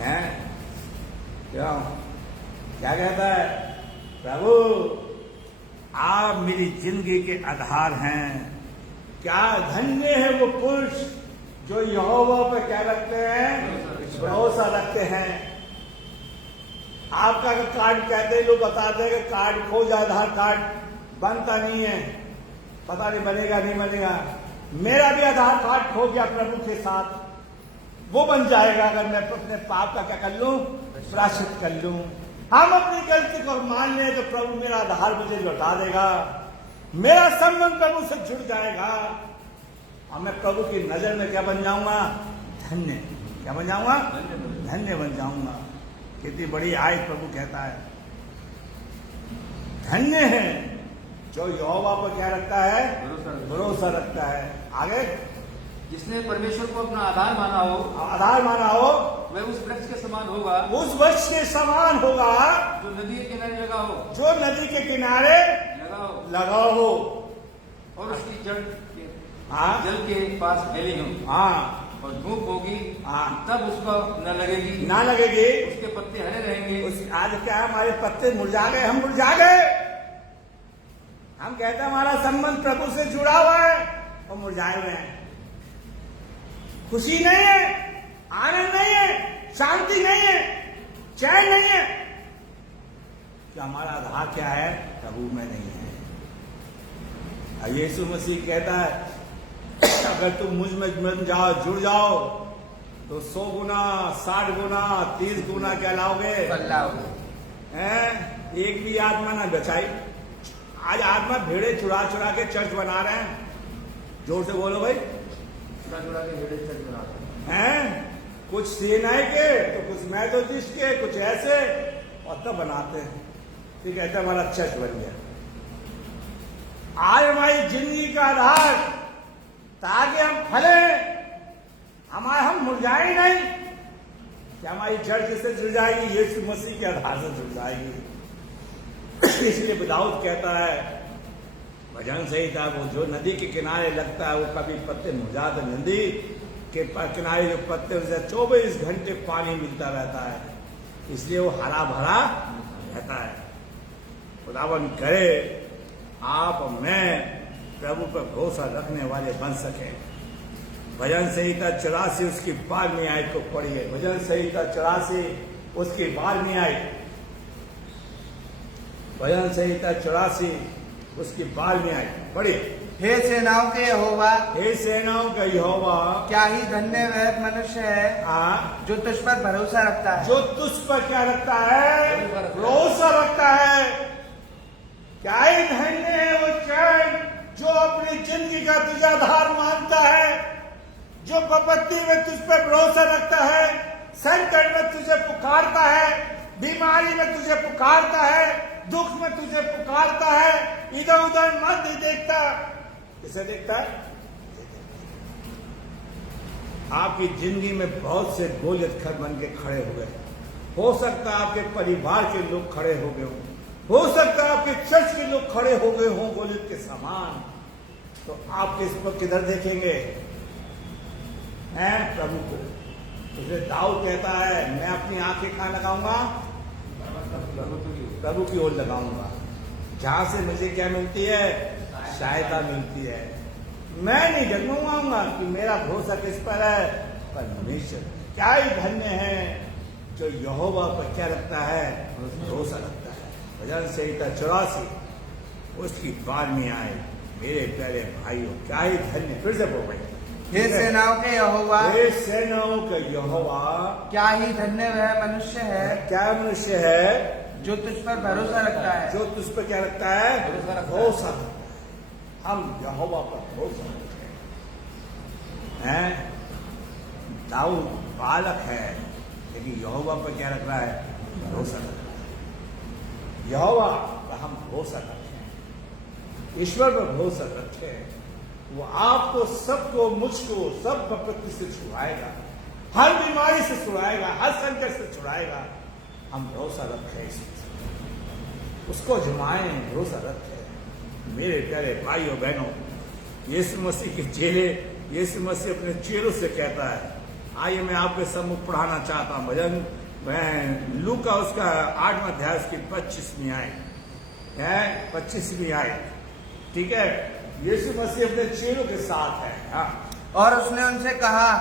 हैं क्यों? क्या कहता है? प्रभु आप मेरी जिंदगी के आधार हैं। क्या धन्य है वो पुरुष जो यहोवा पर क्या रखते हैं? भरोसा रखते हैं। आपका कार्ड कहते हैं, लोग बताते हैं कि कार्ड खो जाए, आधार कार्ड बनता नहीं है, पता नहीं बनेगा नहीं बनेगा। मेरा भी आधार कार्ड खो गया प्रभु के साथ, वो बन जाएगा अगर मैं अपने पाप का क्या कर लूं? प्रायश्चित कर लूं। हम अपनी गलती को मान लें तो प्रभु मेरा आधार मुझे लौटा देगा, मेरा संबंध प्रभु से जुड़ जाएगा और मैं प्रभु की नजर में क्या बन जाऊंगा? धन्य। क्या बन जाऊंगा? धन्य बन जाऊंगा। कितनी बड़ी आयत प्रभु कहता है। धन्य है जो यहोवा पर क्या रखता है? भरोसा रखता है। आगे, जिसने परमेश्वर को अपना आधार माना हो, आधार माना हो, वह उस वृक्ष के समान होगा, उस वृक्ष के समान होगा जो नदी के किनारे लगा हो, जो नदी के किनारे लगा हो और उसकी जड़ हाँ जल के पास फैली हो, हाँ, और धूप होगी हाँ, तब उसको न लगेगी, ना लगेगी, उसके पत्ते हरे रहेंगे। आज क्या हमारे पत्ते मुरझा गए? हम मुरझा गए। हम कहते हैं हमारा संबंध प्रभु से जुड़ा हुआ है और मुरझाए हुए हैं। खुशी नहीं है, आनंद नहीं है, शांति नहीं है, चैन नहीं है। कि हमारा आधार क्या है? प्रभु में नहीं है। यीशु मसीह कहता है अगर तुम मुझ में बन जाओ, जुड़ जाओ तो 100 गुना, 60 गुना, 30 गुना क्या लाओगे? एक भी आत्मा ना बचाई। आज आत्मा भेड़े चुरा चुरा के चर्च बना रहे हैं। जोर से बोलो भाई। चुरा के भेड़े चर्च बना रहे हैं, कुछ सीएनआई के तो कुछ मैथोडिस्ट के, कुछ ऐसे, और तब बनाते हैं। ठीक है, तब हमारा चर्च बन गया। आज हमारी जिंदगी का आधार ताकि हम फले, हम मुरझाए नहीं कि हमारी जड़ किससे जुड़ जाएगी? यीशु मसीह के आधार से जुड़ जाएगी। इसलिए दाऊद कहता है भजन संहिता, वो जो नदी के किनारे लगता है वो कभी पत्ते मुरझाते, नदी के किनारे जो पत्ते उसे 24 घंटे पानी मिलता रहता है, इसलिए वो हरा भरा रहता है। खुदावन करे आप और मैं प्रभु पर भरोसा रखने वाले बन सके। भजन संहिता 84 उसकी 12वीं आयत को पढ़िए। भजन संहिता 84 उसकी 12वीं आयत। भजन संहिता 84 उसकी 12वीं आयत पढ़िए। हे सेनाओं के यहोवा, हे सेनाओं का यहोवा, क्या ही धन्य वह मनुष्य है जो तुझ पर भरोसा रखता है। जो तुझ पर क्या रखता है? भरोसा रखता है। क्या ही धन्य है वो चैन जो अपनी जिंदगी का तुझे आधार मानता है, जो विपत्ति में तुझ पर भरोसा रखता है, संकट में तुझे पुकारता है, बीमारी में तुझे पुकारता है, दुख में तुझे पुकारता है, इधर उधर मत नहीं देखता। किसे देखता है? आपकी जिंदगी में बहुत से गोलियत खर बन के खड़े हो गए। हो सकता है आपके परिवार के लोग खड़े हो गए हो सकता है आपके चर्च के लोग खड़े हो गए हों गोलियत के समान। तो आप किस पर किधर देखेंगे? हैं प्रभु को। तो दाऊद कहता है मैं अपनी आंखें कहां लगाऊंगा? प्रभु की ओर लगाऊंगा, जहां से मुझे क्या मिलती है? सहायता मिलती है। मैं नहीं डगमगाऊंगा कि मेरा भरोसा किस पर है? परमेश्वर। क्या ही धन्य है जो यहोवा पर क्या रखता है? भरोसा रखता है। भजन संहिता 84 उसकी 12वीं आयत। मेरे प्यारे भाइयों, क्या ही धन्य। फिर से बोल भाई। हे सेनाओं के यहोवा, हे सेनाओं के यहोवा, क्या ही धन्य वह मनुष्य है। क्या मनुष्य है? जो तुझ पर भरोसा रखता है। जो तुझ पर क्या रखता है? भरोसा रखता है। भरोसा। हम यहोवा पर भरोसा रखते हैं। दाऊद बालक है लेकिन यहोवा पर क्या रख रहा है? भरोसा रख रहा है। यहोवा पर हम भरोसा रखते हैं, ईश्वर पर भरोसा रखते हैं। वो आपको, सबको, मुझको, सब विपत्ति से छुड़ाएगा, हर बीमारी से छुड़ाएगा, हर संकट से छुड़ाएगा। हम भरोसा रखें उसको जुमाएं, भरोसा रखें। मेरे प्यारे भाइयों बहनों, यीशु मसीह के चेले, यीशु मसीह अपने चेलों से कहता है आइए मैं आपके सम्मुख पढ़ाना चाहता हूँ भजन। मैं लू का उसका 8वां अध्याय उसकी 25वीं आयत है, 25वीं आयत। ठीक है, यीशु मसीह अपने चेलों के साथ है। हाँ। और उसने उनसे कहा,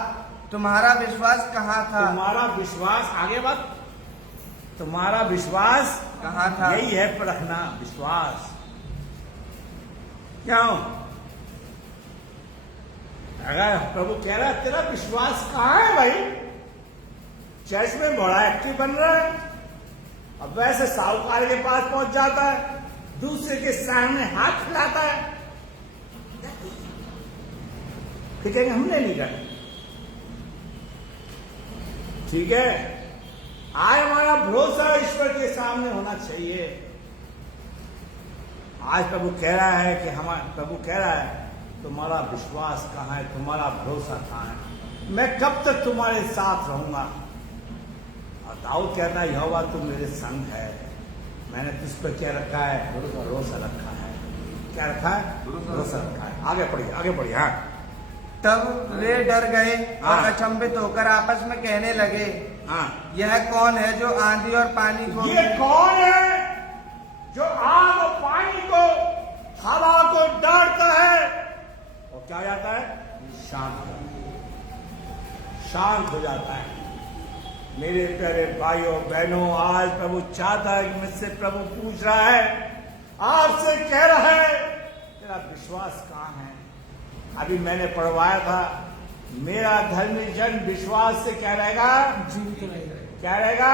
तुम्हारा विश्वास कहाँ था? तुम्हारा विश्वास, आगे बात, तुम्हारा विश्वास कहाँ था? यही है परखना, विश्वास। क्यों? अगर प्रभु कह रहा है तेरा विश्वास कहाँ है भाई? चर्च में बड़ा एक्टिव बन रहा है, अब वैसे साहूकार के पास पहुंच जाता है, दूसरे के सामने हाथ खिलाता है, फिर कहेंगे हमने नहीं कहा। ठीक है, आज हमारा भरोसा ईश्वर के सामने होना चाहिए। आज प्रभु कह रहा है कि प्रभु कह रहा है तुम्हारा विश्वास कहाँ है, तुम्हारा भरोसा कहाँ है, मैं कब तक तुम्हारे साथ रहूंगा। और दाऊद कहता है यहोवा तुम मेरे संग है, मैंने तुझ पर क्या रखा है? भरोसा रखा है। क्या रखा है? भरोसा रखा है। आगे पढ़िए, आगे पढ़िए। हाँ। तब वे डर गए और हाँ। अचंभित होकर आपस में कहने लगे, हाँ, यह कौन है जो आंधी और पानी को ये कौन है जो आग और पानी को, हवा को डरता है और क्या हो जाता है? शांत हो जाता है। मेरे प्यारे भाइयों बहनों, आज प्रभु चाहता है कि मुझसे प्रभु पूछ रहा है, आपसे कह रहा है तेरा विश्वास कहाँ है? अभी मैंने पढ़वाया था, मेरा धर्मी जन विश्वास से क्या रहेगा? क्या रहेगा?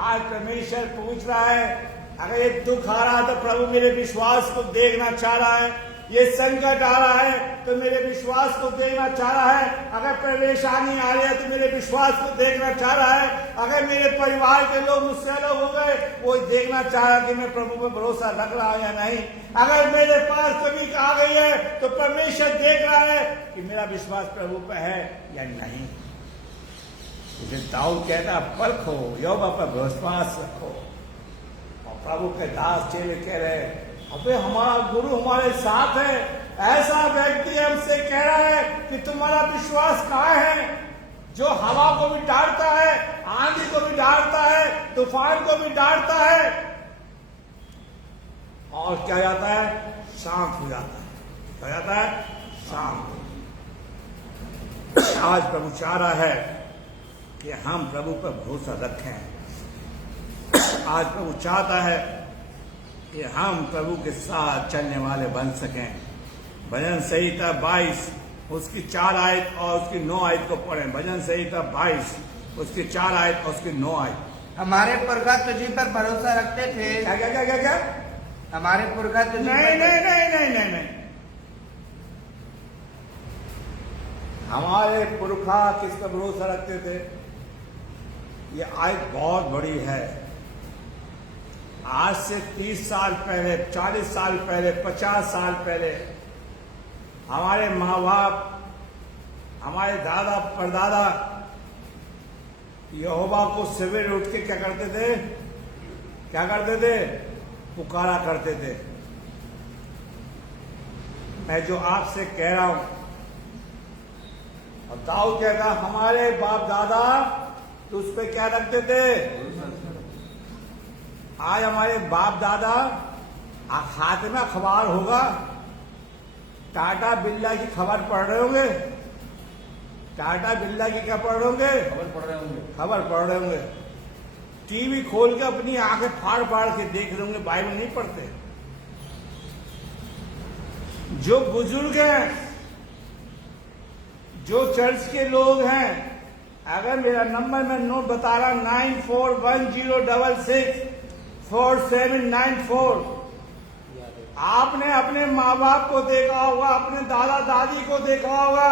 आज परमेश्वर पूछ रहा है, अगर ये दुख आ रहा है तो प्रभु मेरे विश्वास को देखना चाह रहा है, ये संकट आ रहा है तो मेरे विश्वास को देखना चाह रहा है, अगर परेशानी आ रही है तो मेरे विश्वास को देखना चाह रहा है, अगर मेरे परिवार के लोग मुझसे अलग हो गए वो देखना चाह रहा है कि मैं प्रभु पर भरोसा रख रहा हूं या नहीं। अगर मेरे पास कभी आ गई है तो परमेश्वर देख रहा है कि मेरा विश्वास प्रभु पर है या नहीं। दाऊद कहता परखो, यहोवा पर विश्वास रखो। और प्रभु के दास चेले कह रहे, अबे हमारा गुरु हमारे साथ है, ऐसा व्यक्ति हमसे कह रहा है कि तुम्हारा विश्वास कहाँ है, जो हवा को भी डांटता है, आंधी को भी डांटता है, तूफान को भी डांटता है और क्या जाता है? शांत हो जाता है। क्या जाता है? शांत। आज प्रभु चाह रहा है कि हम प्रभु पर भरोसा रखें। आज प्रभु चाहता है कि हम प्रभु के साथ चलने वाले बन सकें। भजन संहिता 22 उसकी 4 आयत और उसकी 9 आयत को पढ़ें। भजन संहिता 22 उसकी 4 आयत और उसकी 9 आयत। हमारे पुरखा तुझी पर भरोसा रखते थे। क्या क्या क्या क्या क्या? हमारे पुरखा तुझी नहीं पर नहीं नहीं नहीं नहीं नहीं। हमारे पुरखा किस पर भरोसा रखते थे? ये आयत बहुत बड़ी है। आज से 30 साल पहले, 40 साल पहले, 50 साल पहले हमारे माँ बाप, हमारे दादा परदादा यहोवा को सवेरे उठ के क्या करते थे? क्या करते थे? पुकारा करते थे। मैं जो आपसे कह रहा हूं, और दाऊद कहता हमारे बाप दादा तो उस पर क्या रखते थे? आज हमारे बाप दादा हाथ में अखबार होगा, टाटा बिरला की खबर पढ़ रहे होंगे। टाटा बिरला की क्या पढ़ रहे होंगे? खबर पढ़ रहे होंगे। टीवी खोल के अपनी आंखें फाड़ फाड़ के देख रहे होंगे, बाइबल नहीं पढ़ते। जो बुजुर्ग हैं, जो चर्च के लोग हैं, अगर मेरा नंबर मैं नोट बता रहा 9410664794, आपने अपने माँ बाप को देखा होगा, अपने दादा दादी को देखा होगा,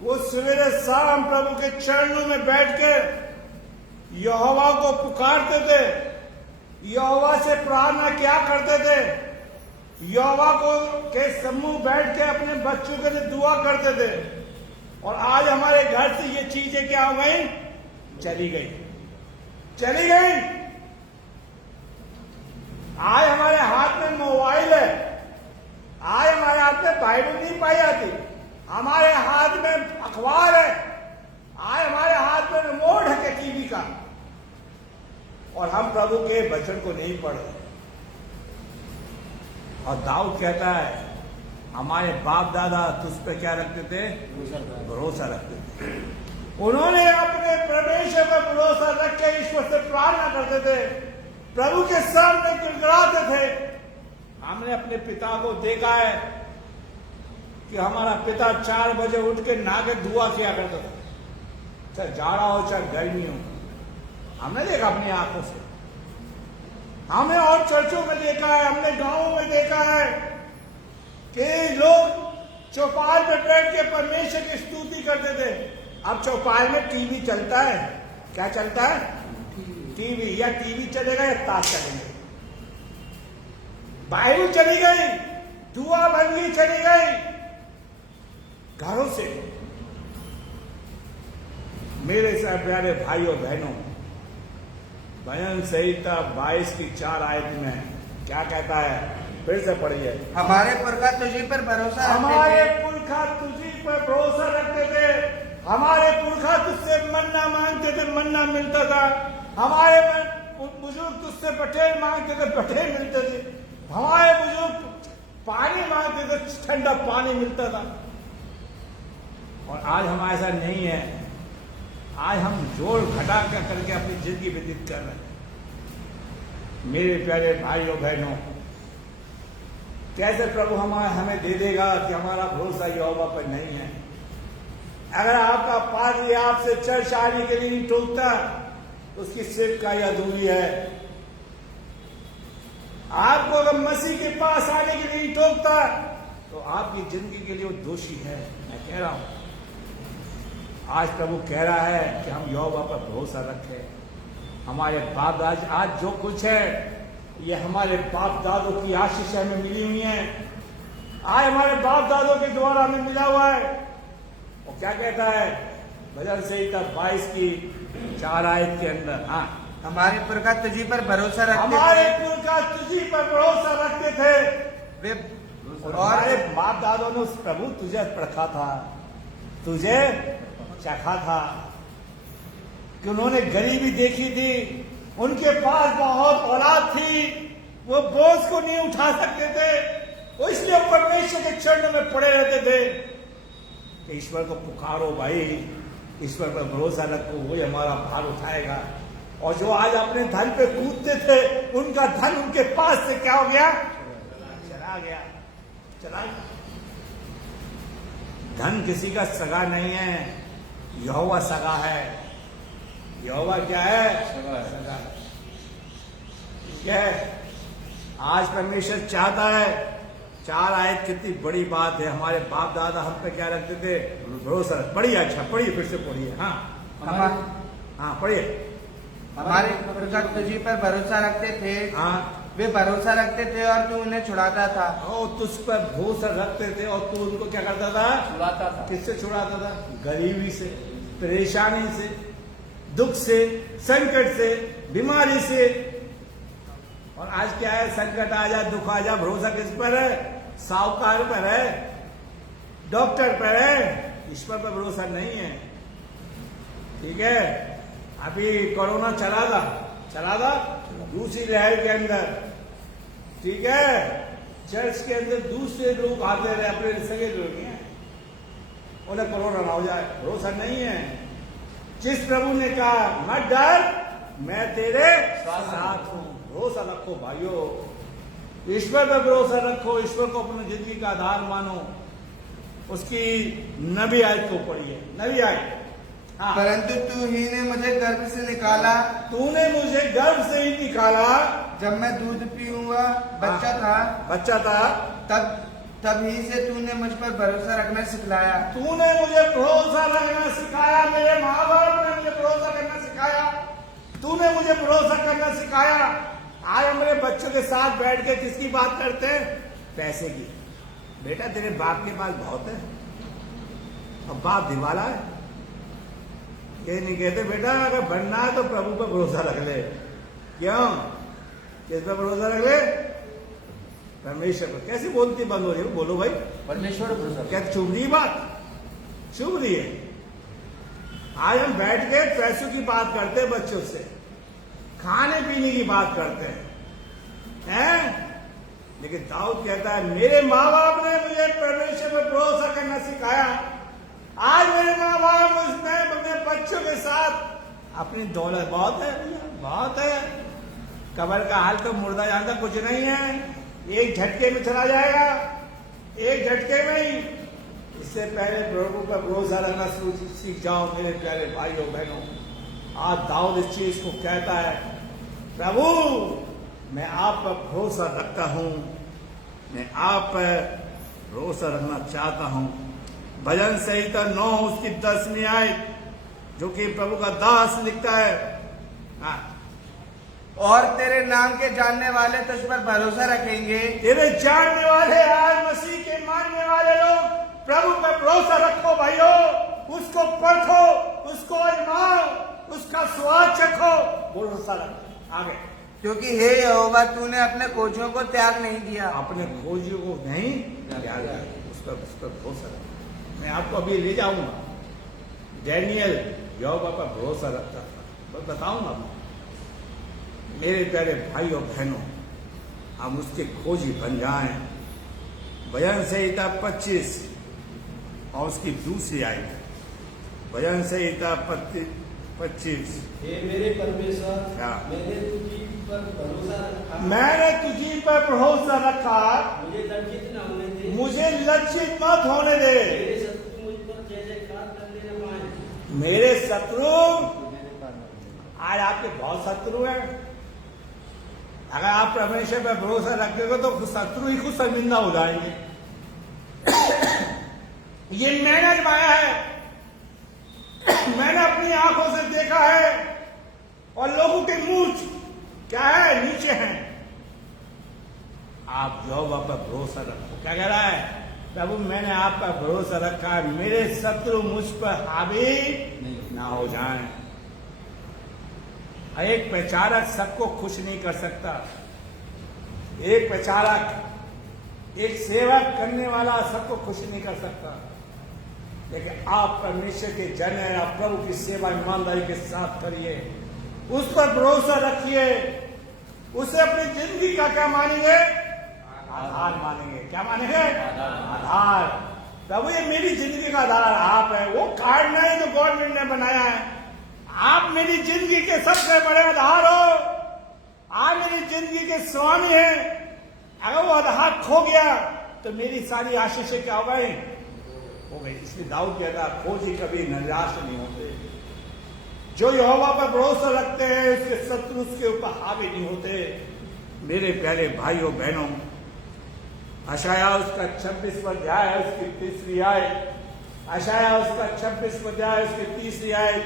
वो सवेरे शाम प्रभु के चरणों में बैठकर यहोवा को पुकारते थे, यहोवा से प्रार्थना क्या करते थे, यहोवा को के समूह बैठ के अपने बच्चों के लिए दुआ करते थे। और आज हमारे घर से ये चीजें क्या हो गई? चली गई, चली गई। आज हमारे हाथ में मोबाइल है, आज हमारे हाथ में बाइबल नहीं पाई जाती, हमारे हाथ में अखबार है, वचन को नहीं पढ़े। और दाऊद कहता है हमारे बाप दादा तुझ पे क्या रखते थे? भरोसा रखते थे। उन्होंने अपने परमेश्वर पर भरोसा रख के ईश्वर से प्रार्थना करते थे, प्रभु के सामने गिड़गिड़ाते थे। हमने अपने पिता को देखा है कि हमारा पिता 4 बजे उठ के नहा के दुआ किया करता था, चाहे जाड़ा हो चाहे गर्मी हो। हमने देखा अपनी आंखों से, हमने और चर्चों में देखा है, हमने गांवों में देखा है कि लोग चौपाल पे बैठ के परमेश्वर की स्तुति करते थे। अब चौपाल में टीवी चलता है, क्या चलता है? टीवी, या टीवी चलेगा या ताश चलेंगे। बाइबल चली गई, दुआ बंदी चली गई घरों से। मेरे साथ प्यारे भाइयों बहनों, भजन संहिता 22 की 4 आयत में क्या कहता है? फिर से पढ़िए। हमारे पुरखा तुझी पर भरोसा रखते हमारे थे। पुरखा तुझी पर भरोसा रखते थे। हमारे पुरखा तुझसे मन्ना मांगते थे, मन्ना मिलता था। हमारे बुजुर्ग तुझसे बटेर मांगते थे, बटेर मिलते थे। हमारे बुजुर्ग पानी मांगते थे, ठंडा पानी मिलता था। और आज हमारे साथ नहीं है। आज हम जोड़ घटा करके अपनी जिंदगी व्यतीत कर रहे हैं। मेरे प्यारे भाइयों बहनों, कैसे प्रभु हमें दे देगा कि हमारा भरोसा यहोवा पर नहीं है? अगर आपका पादरी आपसे चर्च आने के लिए नहीं टोकता तो उसकी सेवकाई अधूरी है। आपको अगर मसीह के पास आने के लिए नहीं टोकता तो आपकी जिंदगी के लिए वो दोषी है। मैं कह रहा हूं, आज प्रभु कह रहा है कि हम यहोवा पर भरोसा रखें। हमारे बाप दादा, आज जो कुछ है ये हमारे बाप दादों की आशीष हमें मिली हुई है। आज हमारे बाप दादों के द्वारा हमें मिला हुआ है। और क्या कहता है भजन संहिता 22 की 4 आयत के अंदर? हाँ, हमारे पुरखा तुझी पर भरोसा रखते हमारे थे। पुरखा तुझी पर भरोसा रखते थे। वे और हमारे बाप दादों ने उस प्रभु तुझे परखा था, तुझे चखा था कि उन्होंने गरीबी देखी थी, उनके पास बहुत औलाद थी, वो बोझ को नहीं उठा सकते थे, वो इसलिए परमेश्वर के चरणों में पड़े रहते थे कि ईश्वर को पुकारो भाई, ईश्वर पर भरोसा रखो, वही हमारा भार उठाएगा। और जो आज अपने धन पे कूदते थे, उनका धन उनके पास से क्या हो गया? चला गया, चला गया। धन किसी का सगा नहीं है, यहोवा सगा है। यहोवा क्या है? सगा है। ठीक है। आज परमेश्वर चाहता है, 4 आयत कितनी बड़ी बात है। हमारे बाप दादा हम पे क्या रखते थे? भरोसा। पढ़िए, अच्छा पढ़िए, फिर से पढ़िए। हाँ पढ़िए। हमारे पुरखा तुझी पर भरोसा रखते थे। हाँ, वे भरोसा रखते थे और तू उन्हें छुड़ाता था। और तुझ पर भरोसा रखते थे और तू उनको क्या करता था? छुड़ाता था। किससे छुड़ाता था? गरीबी से, परेशानी से, दुख से, संकट से, बीमारी से। और आज क्या है? संकट आ जा, दुख आ जा, भरोसा किस पर है? साहूकार पर है, डॉक्टर पर है, ईश्वर पर भरोसा नहीं है। ठीक है। अभी कोरोना चला था दूसरी लहर के अंदर। ठीक है। चर्च के अंदर दूसरे लोग आते रहे, अपने सगे लोग हैं, उन्हें कोरोना ना हो जाए, भरोसा नहीं है। जिस प्रभु ने कहा मत डर, मैं तेरे साथ हूं, भरोसा रखो भाइयों, ईश्वर पर भरोसा रखो, ईश्वर को अपनी जिंदगी का आधार मानो। उसकी नबी आयत को पढ़िए, नबी आयत। हाँ। परंतु तू ही ने मुझे गर्भ से निकाला। तूने मुझे गर्भ से ही निकाला। जब मैं दूध पीऊंगा बच्चा था तभी से तूने मुझ पर भरोसा रखना सिखलाया। तूने मुझे भरोसा रखना सिखाया। मेरे माँ बाप ने मुझे भरोसा करना सिखाया। तूने मुझे भरोसा करना सिखाया। आज हमारे बच्चों के साथ बैठ के किसकी बात करते हैं? पैसे की। बेटा तेरे बाप के पास बहुत है, अब बाप दिवाला है। ये नहीं कहते बेटा अगर बनना है तो प्रभु पर भरोसा रख ले। क्यों? किस पर भरोसा रख ले? परमेश्वर पर। कैसे बोलती बंद हो रही है? बोलो भाई। परमेश्वर पर भरोसा। क्या चुभ रही बात? चुभ रही है। आज हम बैठ के पैसों की बात करते हैं बच्चों से, खाने पीने की बात करते हैं? लेकिन दाऊद कहता है मेरे माँ बाप ने मुझे परमेश्वर पर भरोसा करना सिखाया। आज मेरे माँ बाप उसमें अपने बच्चों के साथ अपनी दौलत बहुत है भैया, बहुत है। कब्र का हाल तो मुर्दा जानता कुछ नहीं है, एक झटके में चला जाएगा, एक झटके में ही। इससे पहले प्रभु पर भरोसा रखना सीख जाओ मेरे प्यारे भाइयों बहनों। आज दाऊद इस चीज को कहता है, प्रभु मैं आप पर भरोसा रखता हूं, मैं आप पर भरोसा रखना चाहता हूं। भजन संहिता 9 उसकी 10वीं आयत, जो कि प्रभु का दास लिखता है। हाँ। और तेरे नाम के जानने वाले तुझ पर भरोसा रखेंगे। तेरे जानने वाले, आज मसीह के मानने वाले लोग प्रभु पर भरोसा रखो भाइयों, उसको परखो, उसको आजमाओ, उसका स्वाद चखो, भरोसा रखो। आगे, क्योंकि हे यहोवा तूने अपने खोजियों को त्याग नहीं दिया। अपने खोजियों को नहीं त्याग दिया, उस पर भरोसा रखो। मैं आपको अभी ले जाऊंगा, डैनियल यहोवा पर भरोसा रखता था, बस बताऊंगा। मेरे प्यारे भाइयों बहनों, हम उसके खोजी बन जाएं। भजन संहिता 25 और उसकी दूसरी आयत, भजन संहिता 25। हे मेरे परमेश्वर, क्या? मैंने तुझी पर भरोसा रखा। मैंने तुझी पर भरोसा रखा, मुझे लज्जित न होने दे। मुझे लज्जित मत होने दे। मेरे शत्रु मुझ पर जय जयकार करने न पाए। मेरे शत्रु, आज आपके बहुत शत्रु हैं। अगर आप परमेश्वर पर भरोसा रखेंगे तो शत्रु ही खुद शर्मिंदा हो जाएंगे। ये मैंने आजमाया है, मैंने अपनी आंखों से देखा है, और लोगों के मुंह क्या है, नीचे हैं। आप यहोवा पर भरोसा रखो। क्या कह रहा है प्रभु? मैंने आप पर भरोसा रखा है, मेरे शत्रु मुझ पर हावी ना हो जाएं। एक प्रचारक सबको खुश नहीं कर सकता, एक प्रचारक, एक सेवक करने वाला सबको खुश नहीं कर सकता। लेकिन आप परमेश्वर के जन हैं, आप प्रभु की सेवा ईमानदारी के साथ करिए, उस पर भरोसा रखिए, उसे अपनी जिंदगी का क्या मानेंगे? आधार मानेंगे। क्या मानेंगे? आधार। प्रभु ये मेरी जिंदगी का आधार आप है, वो कार्ड नहीं जो गवर्नमेंट ने बनाया है। आप मेरी जिंदगी के सबसे बड़े आधार हो, आप मेरी जिंदगी के स्वामी हैं। अगर वो आधार खो गया तो मेरी सारी आशीषें क्या हो गई? इसलिए दाऊद कहता है खोजी कभी निराश नहीं होते। जो यहोवा पर भरोसा रखते हैं उसके शत्रु उसके ऊपर हावी नहीं होते। मेरे प्यारे भाइयों बहनों, यशायाह उसका 26वां अध्याय उसकी 3री आयत, यशायाह उसका 26वां अध्याय उसकी 3री आयत,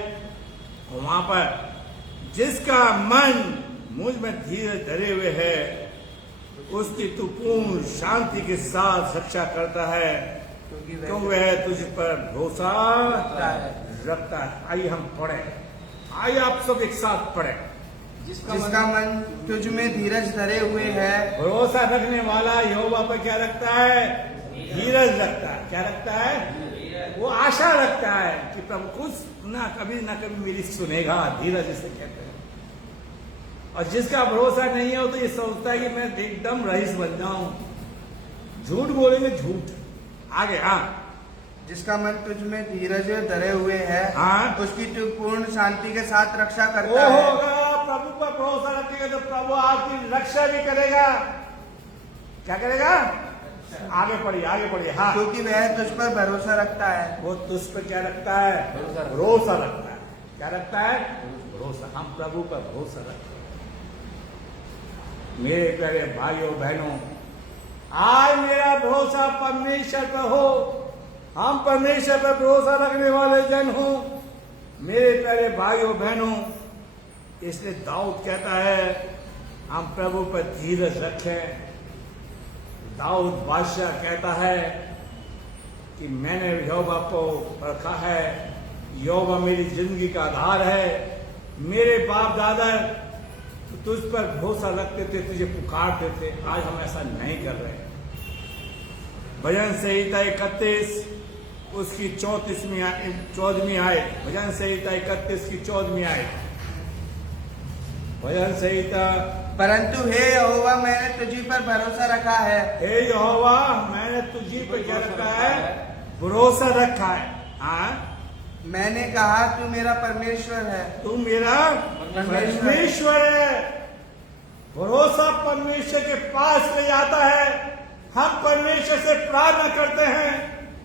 वहां पर जिसका मन मुझ में धीरज धरे हुए है उसकी तू पूर्ण शांति के साथ रक्षा करता है, क्यों वह तुझ पर भरोसा रखता है। आइए हम पढ़े, आइए आप सब एक साथ पढ़े। जिसका मन तुझ में धीरज धरे हुए है। भरोसा रखने वाला यहोवा पर क्या रखता है? धीरज रखता है। क्या रखता है? वो आशा रखता है कि प्रभु कुछ ना कभी मेरी सुनेगा। धीरज इसे कहते हैं। और जिसका भरोसा नहीं है वो तो ये सोचता है कि मैं एकदम रईस बन जाऊं। झूठ बोलेंगे, झूठ। आगे, हाँ। जिसका मन तुझ में धीरज धरे हुए है, हाँ, उसकी तू पूर्ण शांति के साथ रक्षा करता है। होगा प्रभु पर भरोसा रखेगा तो प्रभु आपकी रक्षा भी करेगा। क्या करेगा? आगे पढ़िए, हाँ। क्योंकि वह तुझ पर भरोसा रखता है। वो तुझ पर क्या रखता है? भरोसा रखता है। क्या रखता है? भरोसा। हम प्रभु पर भरोसा रखते हैं। मेरे प्यारे भाइयों बहनों, आज मेरा भरोसा परमेश्वर पर हो। हम परमेश्वर पर भरोसा रखने वाले जन हो मेरे प्यारे भाइयों बहनों। इसलिए दाऊद कहता है हम प्रभु पर धीरज रखें। दाऊद बादशाह कहता है कि मैंने यहोवा को परखा है, यहोवा मेरी जिंदगी का आधार है। मेरे बाप दादा तुझ पर भरोसा रखते थे, तुझे पुकारते थे। आज हम ऐसा नहीं कर रहे। भजन संहिता 31 उसकी 14वीं आयत, भजन संहिता 31 की 14वीं आयत, भजन संहिता। परंतु हे यहोवा, मैंने तुझी पर भरोसा रखा है। हे यहोवा, मैंने तुझी पर क्या रखा है? भरोसा रखा है। हाँ, मैंने कहा तू मेरा परमेश्वर है। तू मेरा परमेश्वर है। भरोसा परमेश्वर के पास ले जाता है। हम परमेश्वर से प्रार्थना करते हैं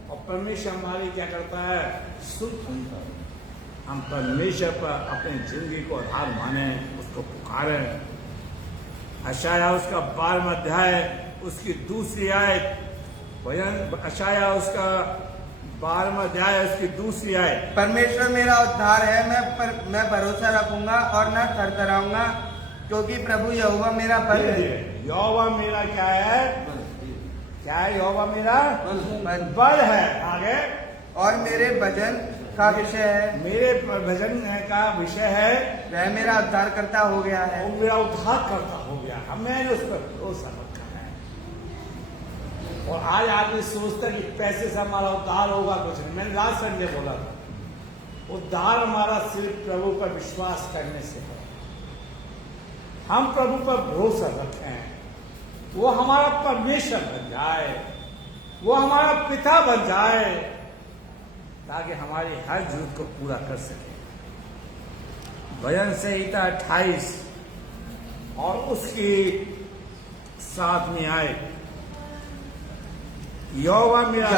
और परमेश्वर हमारी क्या करता है? सुनता है। हम परमेश्वर पर अपनी जिंदगी को आधार माने, उसको पुकारे। यशायाह उसका 12वां अध्याय उसकी दूसरी आयत, भजन यशायाह उसका 12वां अध्याय उसकी दूसरी आयत। परमेश्वर मेरा उद्धार है, मैं भरोसा रखूंगा और न थरथराऊंगा, क्योंकि प्रभु यहोवा मेरा बल है। यहोवा मेरा क्या है? क्या है? यहोवा मेरा बल है। आगे, और मेरे भजन का विषय है। मेरे भजन का विषय है, वह मेरा उद्धार करता हो गया है। वो मेरा उद्धार करता हो गया। मैंने उस पर भरोसा रखा है। और आज आदमी सोचता है कि पैसे से हमारा उद्धार होगा, कुछ नहीं। मैंने लास्ट संडे बोला था, उद्धार हमारा सिर्फ प्रभु पर विश्वास करने से है। हम प्रभु पर भरोसा रखें, वो हमारा परमेश्वर बन जाए, वो हमारा पिता बन जाए, ताकि हमारी हर जरूरत को पूरा कर सके। भजन संहिता 28 और उसकी 7वीं आयत। यहोवा मेरा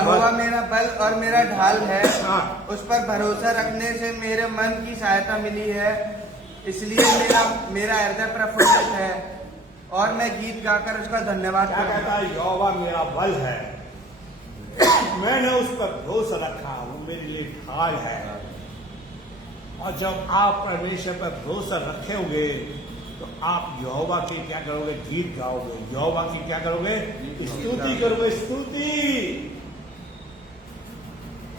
बल और मेरा ढाल है। हाँ। उस पर भरोसा रखने से मेरे मन की सहायता मिली है, इसलिए मेरा हृदय प्रफुल्लित है और मैं गीत गाकर उसका धन्यवाद क्या कहता है? यहोवा मेरा बल है, मैंने उस पर भरोसा रखा, वो मेरे लिए ढाल है। और जब आप परमेश्वर पर भरोसा रखेंगे तो आप यहोवा की क्या करोगे? गीत गाओगे। यहोवा की क्या करोगे? स्तुति करोगे। स्तुति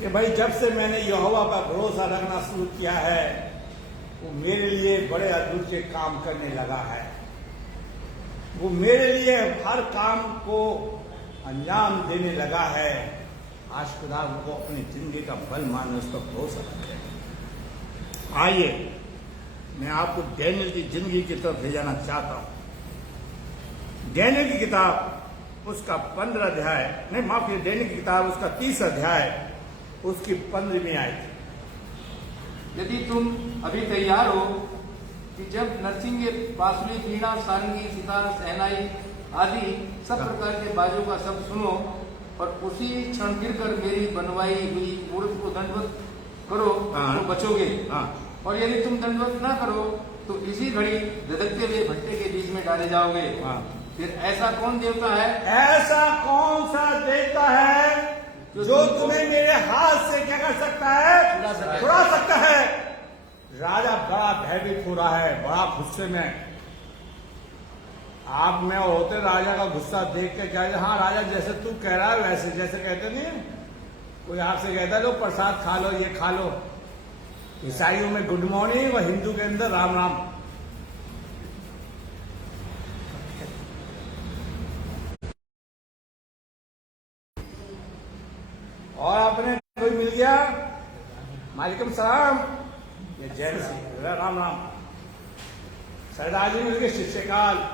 कि भाई जब से मैंने यहोवा पर भरोसा रखना शुरू किया है, वो मेरे लिए बड़े अद्भुत से काम करने लगा है। वो मेरे लिए हर काम को अंजाम देने लगा है। आज खुदा को अपनी जिंदगी का बल मानने, उस पर भरोसा रखें। आइए, मैं आपको डैनियल की जिंदगी की तरफ ले जाना चाहता हूं। डैनियल की किताब उसका 15 अध्याय, नहीं माफ कीजिए, डैनियल की किताब उसका 30 अध्याय उसकी 15वीं आयत। यदि तुम अभी तैयार हो कि जब नरसिंगे, बांसुरी, वीणा, सारंगी, सितार, शहनाई आदि सब प्रकार के बाजों का शब्द सुनो और उसी क्षण गिरकर मेरी बनवाई हुई मूर्ति को दंडवत करो तो बचोगे। और यदि तुम दंडवत ना करो तो इसी घड़ी धधकते हुए भट्टे के बीच में डाले जाओगे। फिर ऐसा कौन देवता है? ऐसा कौन सा देवता है जो तुम्हें मेरे हाथ से क्या कर सकता है? छुड़ा सकता है। राजा बड़ा भयभीत हो रहा है, बड़ा गुस्से में। आप में होते राजा का गुस्सा देख के क्या, हाँ राजा जैसे तू कह रहा है वैसे, जैसे कहते नहीं, कोई आपसे कहता है लो प्रसाद खा लो, ये खा लो। ईसाइयों में गुड मॉर्निंग और हिंदू के अंदर राम राम। और आपने कोई मिल गया, मालिकम सलाम, ये जैन सिंह, राम राम। सरदार जी मिल गए, शिष्यकाल।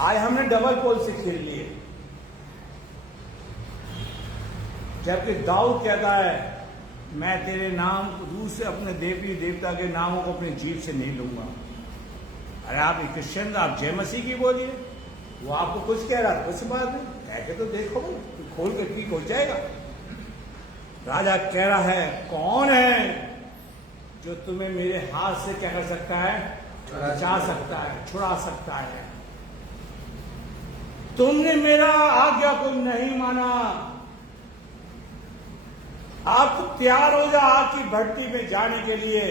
आज हमने डबल पोल से खेल लिए। जबकि दाऊद कहता है, मैं तेरे नाम रूह से अपने देवी देवता के नामों को अपनी जीभ से नहीं लूंगा। अरे आप क्रिश्चियन, आप जय मसीह की बोलिए, वो आपको कुछ कह रहा, कुछ बात नहीं, कह के तो देखो, खोल के ठीक हो जाएगा। राजा कह रहा है, कौन है जो तुम्हें मेरे हाथ से क्या कर सकता है? बचा सकता है, छुड़ा सकता है। तुमने मेरा आज्ञा को नहीं माना। आप तैयार हो जा आग की भट्टी में जाने के लिए।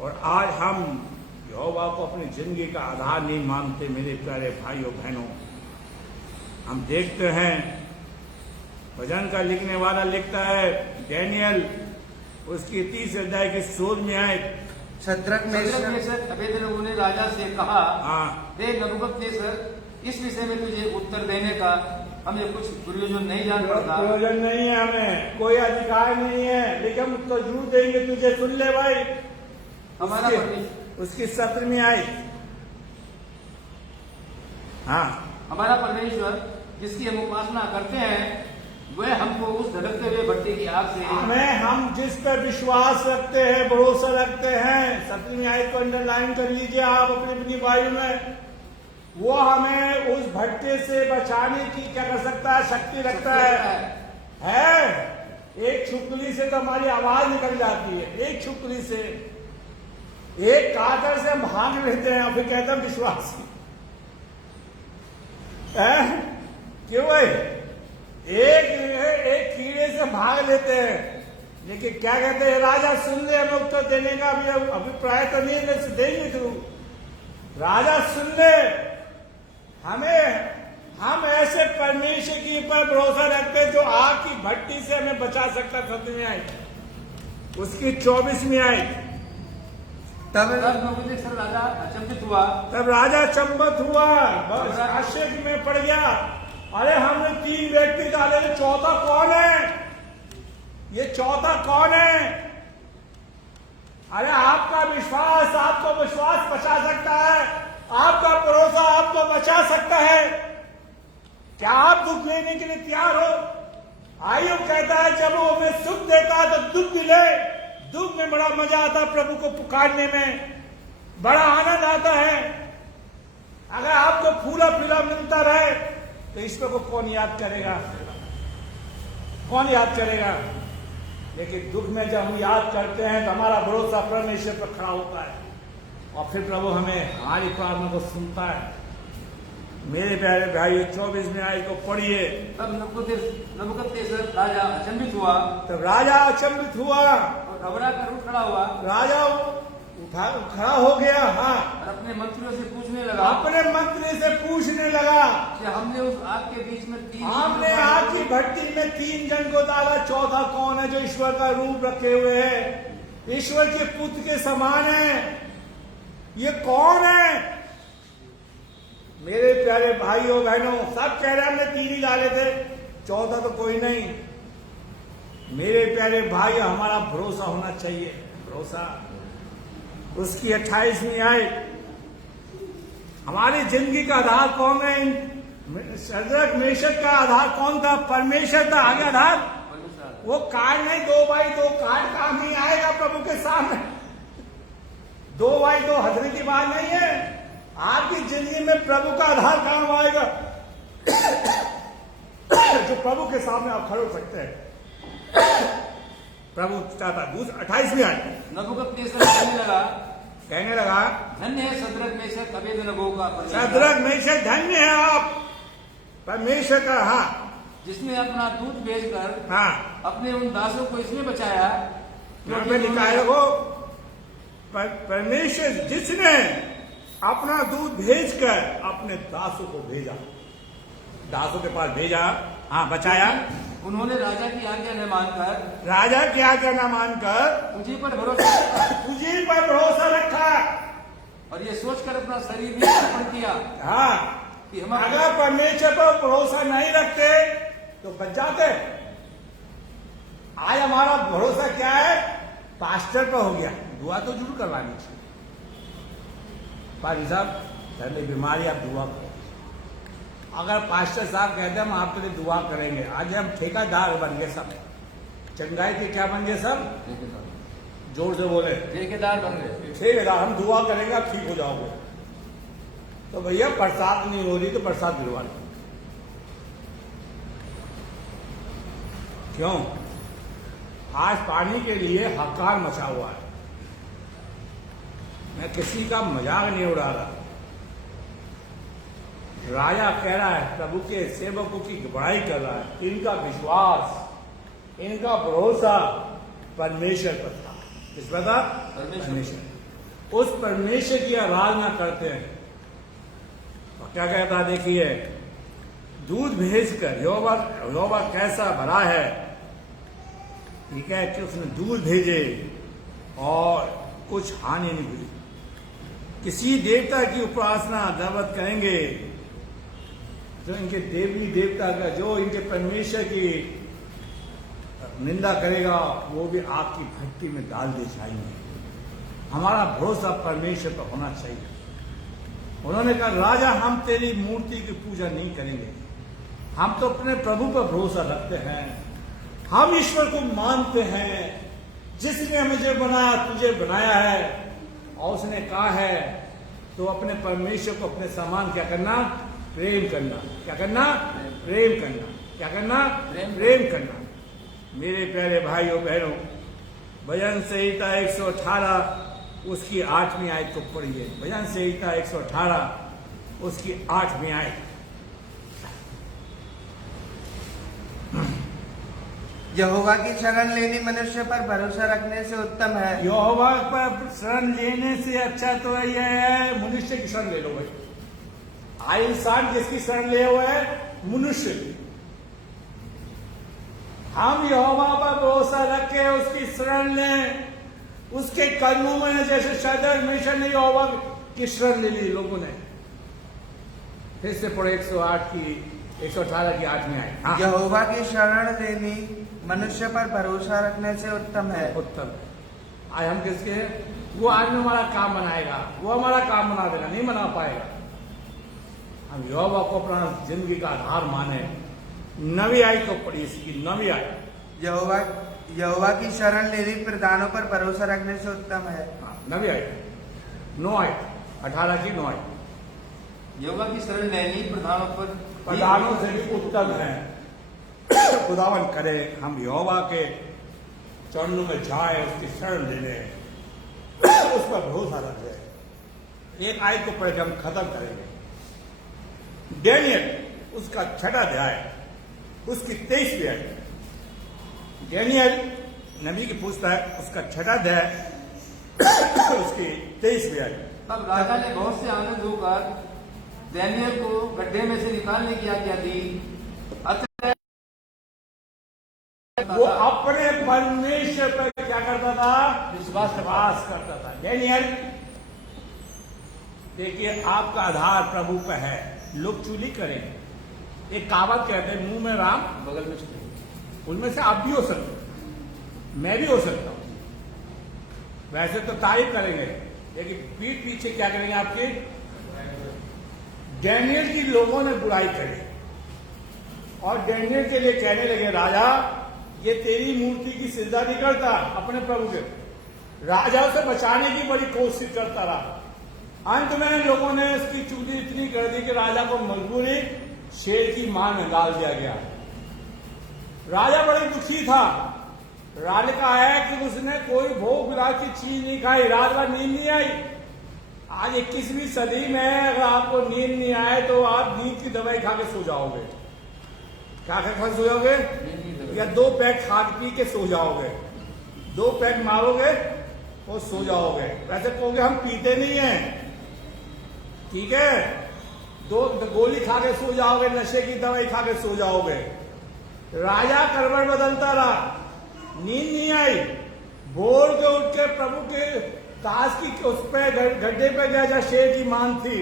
और आज हम यहोवा को अपनी जिंदगी का आधार नहीं मानते। मेरे प्यारे भाइयों बहनों, हम देखते हैं भजन का लिखने वाला लिखता है, डैनियल उसकी 30 अध्याय की 16वीं आयत। शद्रक मेशक अबेदनगो ने राजा से कहा, देख नबूकदनेस्सर, इस विषय में तुझे उत्तर देने का हमें कुछ प्रयोजन नहीं जान पड़ता। प्रयोजन नहीं है, हमें कोई अधिकार नहीं है, लेकिन हम तो जरूर देंगे तुझे। सुन ले भाई, हमारा उसकी 17वीं आई। हाँ, हमारा परमेश्वर जिसकी हम उपासना करते हैं वह हमको उस धड़कते हुए भट्टी की आग से हम जिस पर विश्वास रखते हैं, भरोसा रखते हैं, 17वीं आयत को अंडरलाइन कर लीजिए आप अपनी बाइबल में। वो हमें उस भट्टे से बचाने की क्या कर सकता है? शक्ति रखता है। एक छुपकली से तो हमारी आवाज निकल जाती है, एक छुपकली से, एक कातर से हम भाग लेते हैं, फिर कहते हैं विश्वास क्यों है? एक कीड़े से भाग लेते हैं, लेकिन क्या कहते हैं? राजा सुन ले, हमें उत्तर देने का भी अभिप्राय तो नहीं देंगे तू। राजा सुन ले, हम ऐसे परमेश्वर की पर भरोसा रखते हैं जो आग की भट्टी से हमें बचा सकता। 17वीं आई, उसकी 24वीं आई। तब राजा अचंभित हुआ। तब राजा अचंभित हुआ, आश्चर्य में पड़ गया। अरे हमने 3 व्यक्ति डाले, चौथा कौन है? ये चौथा कौन है? अरे आपका विश्वास, आपको विश्वास बचा सकता है, आपका भरोसा आपको बचा सकता है। क्या आप दुख लेने के लिए तैयार हो? आयु कहता है जब वो हमें सुख देता है तो दुख भी ले। दुख में बड़ा मजा आता है, प्रभु को पुकारने में बड़ा आनंद आता है। अगर आपको फूला फूला मिलता रहे तो ईश्वर को कौन याद करेगा? कौन याद करेगा? लेकिन दुख में जब हम याद करते हैं तो हमारा भरोसा परमेश्वर पर खड़ा होता है और फिर प्रभु हमें हमारी प्रार्थना को सुनता है। मेरे प्यारे भाई 24वीं आयत को पढ़िए। तब नबूकदनेस्सर राजा अचंभित हुआ। तब राजा अचंभित हुआ और घबरा कर उठ खड़ा हुआ। राजा खड़ा हो गया। हाँ, और अपने मंत्रियों से पूछने लगा। अपने मंत्री से पूछने लगा कि हमने उस आग के बीच में 3 आपने आग की भट्टी में 3 जन को डाला, चौथा कौन है जो ईश्वर का रूप रखे हुए है, ईश्वर के पुत्र के समान है? ये कौन है? मेरे प्यारे भाइयों बहनों, सब कह रहे हैं हमने 3 ही डाले थे, चौथा तो कोई नहीं। मेरे प्यारे भाई, हमारा भरोसा होना चाहिए, भरोसा। उसकी 28वीं आयत, हमारी जिंदगी का आधार कौन है? शद्रक मेशक का आधार कौन था? परमेश्वर था। आगे आधार वो कार्ड नहीं, 2x2 कार्ड काम नहीं आएगा प्रभु के सामने। 2x2 हजरी की बात नहीं है। आपकी जिंदगी में प्रभु का आधार काम आएगा जो प्रभु के सामने आप खड़े हो सकते हैं। प्रभु चाहता। 28वीं आयत, नबूकदनेस्सर कहने लगा धन्य है शद्रक मेशक अबेदनगो का परमेश्वर। शद्रक मेशक धन्य है आप परमेश्वर का। हाँ, जिसने अपना दूध भेजकर हाँ, अपने उन दासों को इसमें बचाया। यहाँ पे लिखा है वो परमेश्वर जिसने अपना दूध भेजकर अपने दासों को भेजा, दासों के पास भेजा। हाँ, बचाया। उन्होंने राजा की आज्ञा न मानकर, राजा की आज्ञा न मानकर तुझी पर भरोसा रखा। तुझी पर भरोसा रखा और ये सोचकर अपना शरीर भी अर्पण किया। हाँ, कि हम अगर परमेश्वर पर भरोसा नहीं रखते तो बच जाते। आज हमारा भरोसा क्या है? पास्टर पर हो गया। दुआ तो जरूर करवानी चाहिए, पाजी साहब पहले बीमारी आप दुआ करो। अगर पास्टर साहब कहते हैं हम आपके लिए दुआ करेंगे, आज हम ठेकेदार बन गए सब। चंगाई के क्या बन गए सब? जोर से बोले, ठेकेदार बन गए। ठेकेदार। हम दुआ करेंगे आप ठीक हो जाओगे। तो भैया बरसात नहीं हो रही तो बरसात गिरवा लो। क्यों? आज पानी के लिए हाहाकार मचा हुआ है। मैं किसी का मजाक नहीं उड़ा रहा। राजा कह रहा है, प्रभु के सेवकों की बड़ाई कर रहा है, इनका विश्वास, इनका भरोसा परमेश्वर पर था। किस पर था? परमेश्वर। उस परमेश्वर की आराधना करते हैं। और क्या कहता देखिए, दूध भेजकर यहोवा कैसा भरा है। ठीक है कि उसने दूध भेजे और कुछ हानि नहीं हुई। किसी देवता की उपासना दवत करेंगे जो इनके देवी देवता का, जो इनके परमेश्वर की निंदा करेगा वो भी आपकी भट्टी में डाल दे जाएंगे। हमारा भरोसा परमेश्वर पर होना चाहिए। उन्होंने कहा, राजा हम तेरी मूर्ति की पूजा नहीं करेंगे, हम तो अपने प्रभु पर भरोसा रखते हैं, हम ईश्वर को मानते हैं जिसने मुझे बनाया, तुझे बनाया है। और उसने कहा है तो अपने परमेश्वर को अपने समान क्या करना, प्रेम करना। क्या करना? प्रेम करना। क्या करना? प्रेम करना। मेरे प्यारे भाइयों बहनों, भजन संहिता 118 उसकी 8वीं आयत को पढ़िए। भजन संहिता 118 उसकी 8वीं आयत। यहोवा की शरण लेनी मनुष्य पर भरोसा रखने से उत्तम है। यहोवा पर शरण लेने से अच्छा तो यह है मनुष्य की शरण ले लो भाई। आए इंसान जिसकी शरण ले हुआ है मनुष्य की। हम यहोवा पर भरोसा रखें, उसकी शरण लें, उसके कदमों में जैसे शदर मिशन ने यहोवा की शरण ले ली लोगों ने। फिर से पढ़ो 118 की 8वीं आयत। हाँ। यहोवा की शरण लेनी मनुष्य पर भरोसा रखने से उत्तम है। उत्तम। आज हम किसके हैं? वो आदमी हमारा काम बनाएगा, वो हमारा काम बना देगा, नहीं बना पाएगा। हम यहोवा को अपना जिंदगी का आधार माने। 9वीं आयत को पढ़िए, इसकी 9वीं आयत। यहोवा की शरण लेनी प्रधानों पर भरोसा रखने से उत्तम है। 9वीं आयत, 9 आयत, 18 की 9 आयत। यहोवा की शरण लेनी प्रधानों पर, प्रधानों से भी उत्तम है। खुदावन करे हम यहोवा के चरणों में जाए, उसकी शरण ले लें, उस पर भरोसा रख लें। एक आयत को पढ़ के हम खत्म करेंगे। डैनियल उसका 6वां अध्याय उसकी 23वीं आयत। डैनियल नबी की पुस्तक उसका 6वां अध्याय उसकी 23वीं आयत। तब राजा ने बहुत से आनंद होकर दानियल को गड्ढे में से निकालने की आज्ञा दी। वो अपने परमेश्वर पर क्या करता था? विश्वास करता था। डैनियल, देखिए आपका आधार प्रभु पर है। लोग चुली करें, एक कहावत कहते हैं, मुंह में राम बगल में छुपे। उनमें से आप भी हो सकते हो, मैं भी हो सकता हूं। वैसे तो तारीफ करेंगे, लेकिन पीठ पीछे क्या करेंगे आपके? डैनियल की लोगों ने बुराई करी और डैनियल के लिए कहने लगे, राजा ये तेरी मूर्ति की सिजदा नहीं करता अपने प्रभु के। राजा उसे बचाने की बड़ी कोशिश करता रहा। अंत में लोगों ने इसकी चुगली इतनी कर दी कि राजा को मजबूरी शेर की मां में डाल दिया गया। राजा बड़े दुखी था। राजा का है कि उसने कोई भोग विलास की चीज नहीं खाई, रात भर नींद नहीं आई। आज 21वीं सदी में अगर आपको नींद नहीं आए तो आप नींद की दवाई खा के सो जाओगे। क्या खा सो जाओगे? या 2 पैक खा पी के सो जाओगे, 2 पैक मारोगे और सो जाओगे। वैसे कहोगे हम पीते नहीं हैं, ठीक है, 2 गोली खा के सो जाओगे, नशे की दवाई खा के सो जाओगे। राजा करवट बदलता रहा, नींद नहीं आई। भोर के उठ के प्रभु के दास की उस पे गड्ढे पे गया जहाँ शेर की मान थी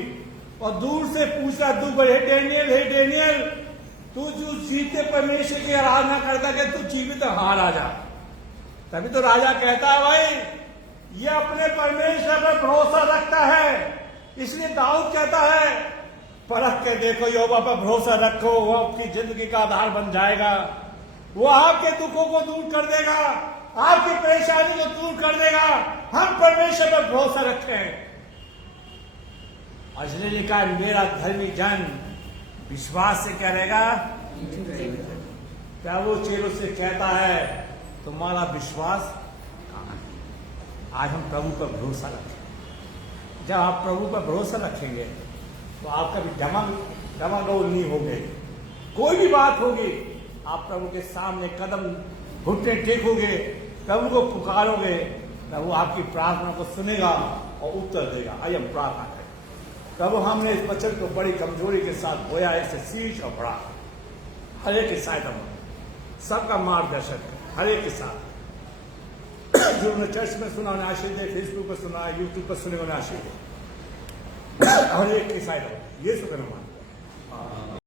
और दूर से पूछा, तू बड़े डैनियल, हे डैनियल, तू जो जीते परमेश्वर की आराधना करता कि तू जीवित? हाँ राजा। तभी तो राजा कहता है, भाई ये अपने परमेश्वर पर भरोसा रखता है। इसलिए दाऊद कहता है, परख के देखो, यहोवा पर भरोसा रखो, वो आपकी जिंदगी का आधार बन जाएगा। वो आपके दुखों को दूर कर देगा, आपकी परेशानी को दूर कर देगा। हम परमेश्वर पर भरोसा रखें। इसलिए लिखा है, मेरा धर्मी जन विश्वास से क्या रहेगा? क्या वो चेलों से कहता है, तुम्हारा विश्वास कहां है? आज हम प्रभु पर भरोसा रखें। जब आप प्रभु पर भरोसा रखेंगे तो आप कभी डमाडोल नहीं होंगे। कोई भी बात होगी, आप प्रभु के सामने कदम घुटने टेकोगे, प्रभु को पुकारोगे, प्रभु आपकी प्रार्थना को सुनेगा और उत्तर देगा। आइए हम प्रार्थना करें। प्रभु, हमने इस वचन को बड़ी कमजोरी के साथ बोया, इसे सींच और बढ़ा, हर एक की सहायता में, सबका मार्गदर्शन कर, हर एक के साथ। जो उन्हें चर्च में सुना उन्हें आशीष दे, फेसबुक पर सुना, यूट्यूब पर सुने उन्हें आशीष दे, हर एक की सहायता। ये सुख मानते हैं।